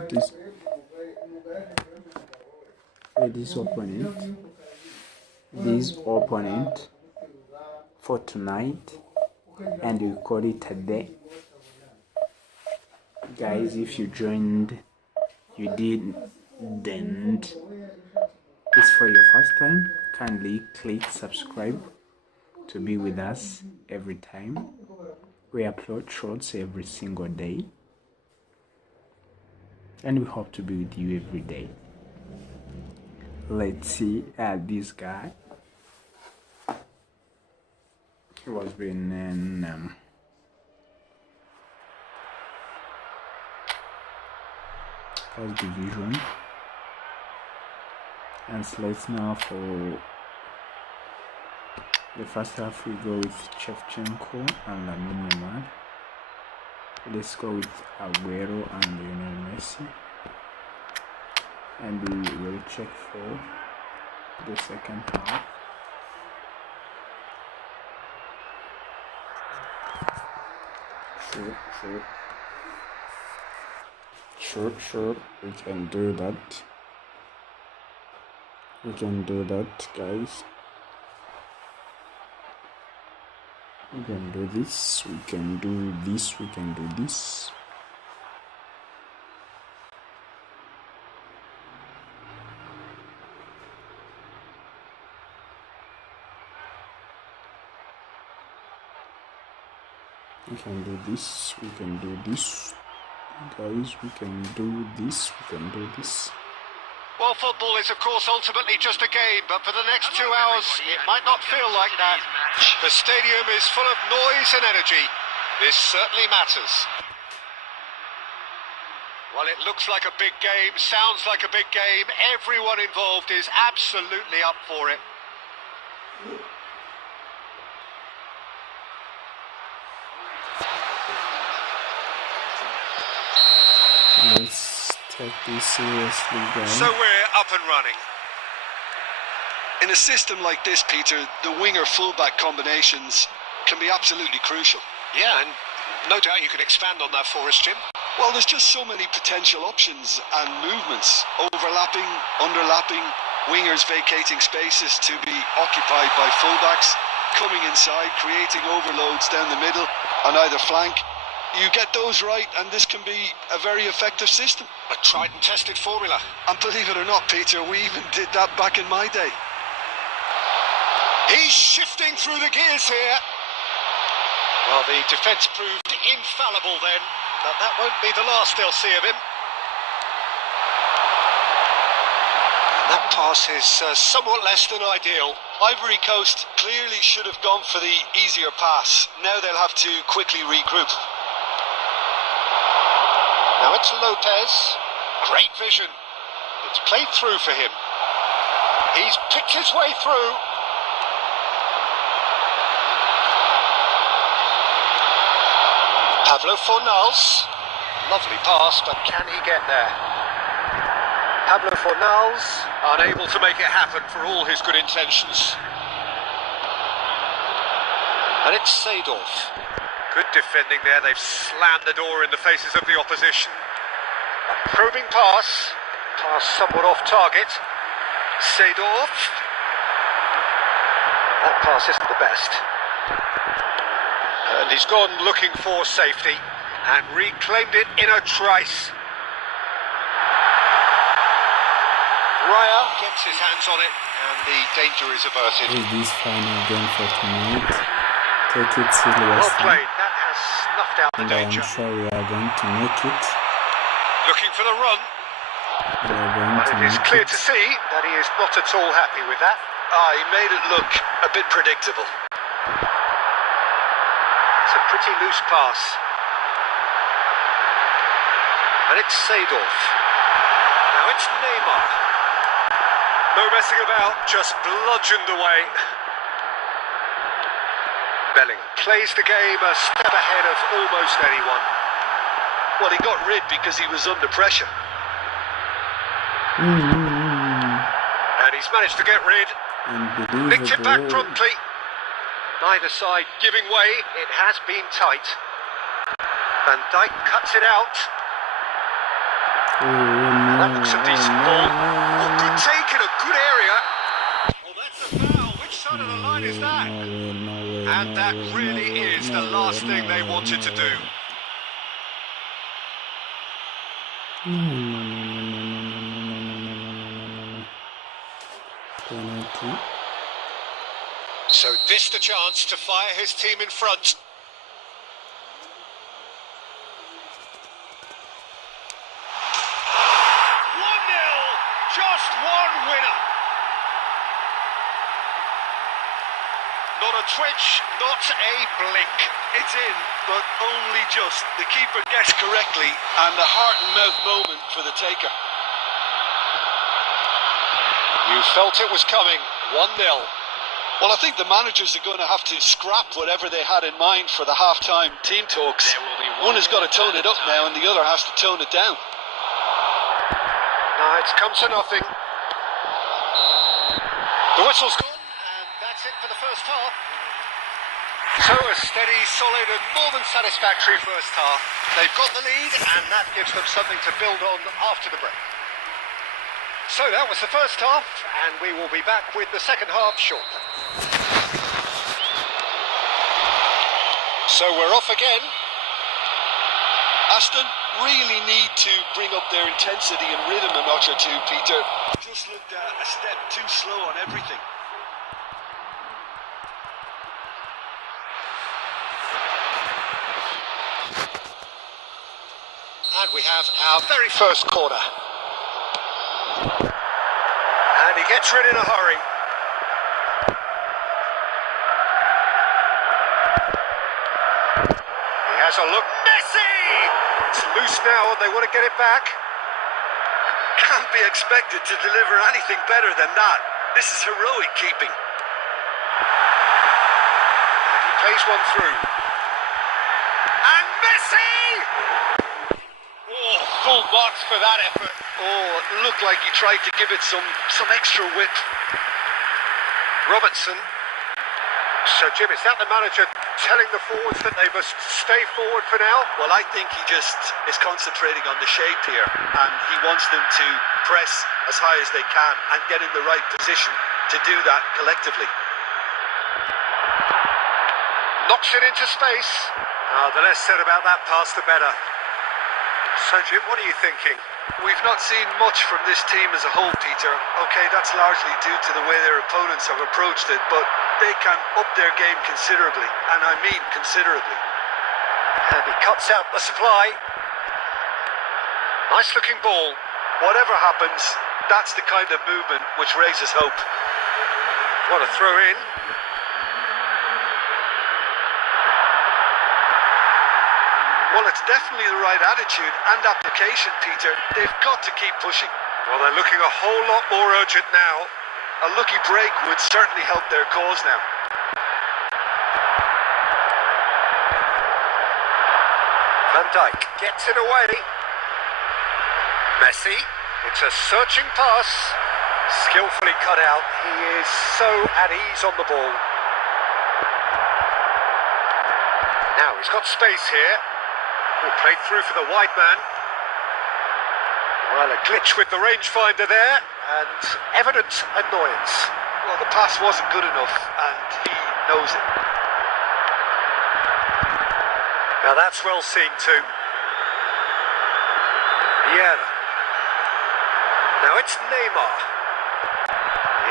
this opponent for tonight, and we call it a day. Guys, if you joined, you didn't, it's for your first time, kindly click subscribe to be with us every time. We upload shorts every single day, and we hope to be with you every day. Let's see this guy. He was been in first division, and so let's now for the first half we go with Shevchenko and Lamine Yamal. Let's go with Aguero and Lionel Messi, and we will check for the second half. Sure, we can do that. We can do that, guys. We can do this, we can do this, we can do this. We can do this, we can do this. Guys, we can do this, we can do this. Well, football is, of course, ultimately just a game, but for the next 2 hours, it might not feel like that. The stadium is full of noise and energy. This certainly matters. Well, it looks like a big game, sounds like a big game. Everyone involved is absolutely up for it. Let's take this seriously, guys. So we're up and running. In a system like this, Peter, the winger-fullback combinations can be absolutely crucial. Yeah, and no doubt you can expand on that for us, Jim. Well, there's just so many potential options and movements. Overlapping, underlapping, wingers vacating spaces to be occupied by fullbacks, coming inside, creating overloads down the middle on either flank. You get those right, and this can be a very effective system. A tried and tested formula. And believe it or not, Peter, we even did that back in my day. He's shifting through the gears here. Well, the defence proved infallible then, but that won't be the last they'll see of him. And that pass is somewhat less than ideal. Ivory Coast clearly should have gone for the easier pass. Now they'll have to quickly regroup. Now it's Lopez. Great vision. It's played through for him. He's picked his way through. Pablo Fornals. Lovely pass, but can he get there? Pablo Fornals, unable to make it happen for all his good intentions. And it's Seedorf. Good defending there. They've slammed the door in the faces of the opposition. A probing pass. Pass somewhat off target. Seedorf. That pass isn't the best. And he's gone looking for safety and reclaimed it in a trice. Raya gets his hands on it and the danger is averted. Is this final game for tonight? Take it Well seriously, played, that has snuffed out the and I'm danger. sure we are going to make it. Looking for the run. We are going But to it is make clear it. to see that he is not at all happy with that. He made it look a bit predictable. It's a pretty loose pass. And it's Seedorf. Now it's Neymar. No messing about, just bludgeoned away. Bellingham plays the game a step ahead of almost anyone. Well, he got rid because he was under pressure. And he's managed to get rid. Nicked it back Unbelievable. promptly. Neither side giving way. It has been tight. Van Dijk cuts it out. That looks a decent ball. Oh, good take in a good area. Oh, that's a foul. Which side of the line is that? And that really is the last thing they wanted to do. Penalty. So this the chance to fire his team in front. Just one winner. Not a twitch, not a blink. It's in, but only just. The keeper guessed correctly, and the heart and mouth moment for the taker. You felt it was coming. 1-0. Well, I think the managers are going to have to scrap whatever they had in mind for the half-time team talks. One has got to tone it up now, and the other has to tone it down. Now it's come to nothing. The whistle's gone, and that's it for the first half. So a steady, solid and more than satisfactory first half. They've got the lead, and that gives them something to build on after the break. So that was the first half, and we will be back with the second half shortly. So we're off again. Aston really need to bring up their intensity and rhythm a notch or two, Peter. Just looked a step too slow on everything. And we have our very first corner. And he gets rid in a hurry. He has a look. Messi! It's loose now and they want to get it back. Can't be expected to deliver anything better than that. This is heroic keeping. And he plays one through. And Messi! Oh, full marks for that effort. Oh, it looked like he tried to give it some extra whip. Robertson. So, Jim, is that the manager telling the forwards that they must stay forward for now? Well, I think he just is concentrating on the shape here, and he wants them to press as high as they can and get in the right position to do that collectively. Knocks it into space. The less said about that pass, the better. So, Jim, what are you thinking? We've not seen much from this team as a whole, Peter. Okay, that's largely due to the way their opponents have approached it, but they can up their game considerably, and I mean considerably. And he cuts out the supply. Nice looking ball. Whatever happens, that's the kind of movement which raises hope. What a throw in. Well, it's definitely the right attitude and application, Peter. They've got to keep pushing. Well, they're looking a whole lot more urgent now. A lucky break would certainly help their cause now. Van Dijk gets it away. Messi, it's a searching pass. Skillfully cut out. He is so at ease on the ball. Now he's got space here. Will play through for the wide man. Well, a glitch with the rangefinder there, and evident annoyance. Well, the pass wasn't good enough, and he knows it. Now that's well seen too. Yeah. Now it's Neymar.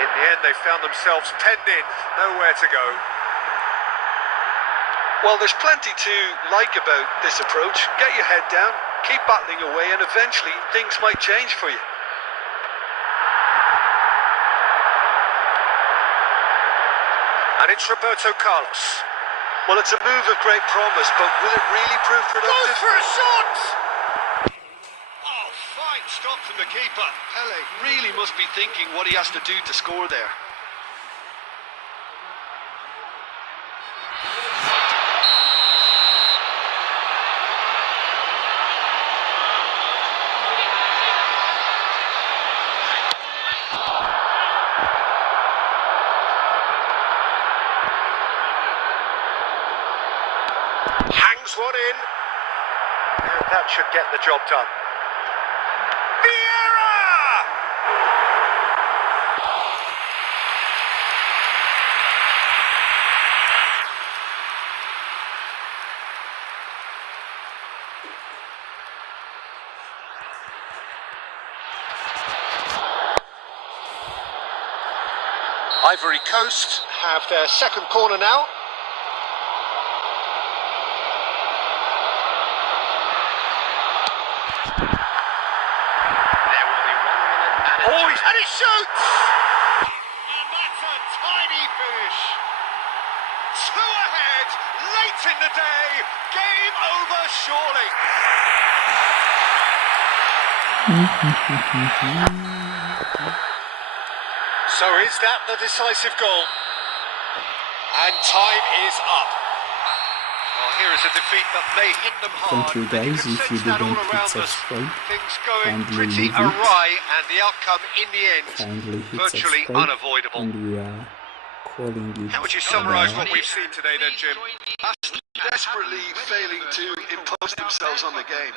In the end, they found themselves penned in, nowhere to go. Well, there's plenty to like about this approach. Get your head down, keep battling away, and eventually things might change for you. And it's Roberto Carlos. Well, it's a move of great promise, but will it really prove productive? Goes for a shot! Oh, fine stop from the keeper. Pele really must be thinking what he has to do to score there. Hangs one in. And that should get the job done. Vieira! Ivory Coast have their second corner now. Oh, and he shoots! And that's a tiny finish. 2 ahead, late in the day. Game over, surely. So is that the decisive goal? And time is up. Well, here is a defeat that may hit them hard. Thank you guys. If you Sense that all didn't hit around us. subscribe, Things going kindly pretty leave it. awry, and the outcome in the end kindly hit virtually subscribe, unavoidable. and we are calling it. How would you summarise what we've seen today then, Jim? Desperately failing to impose themselves on the game.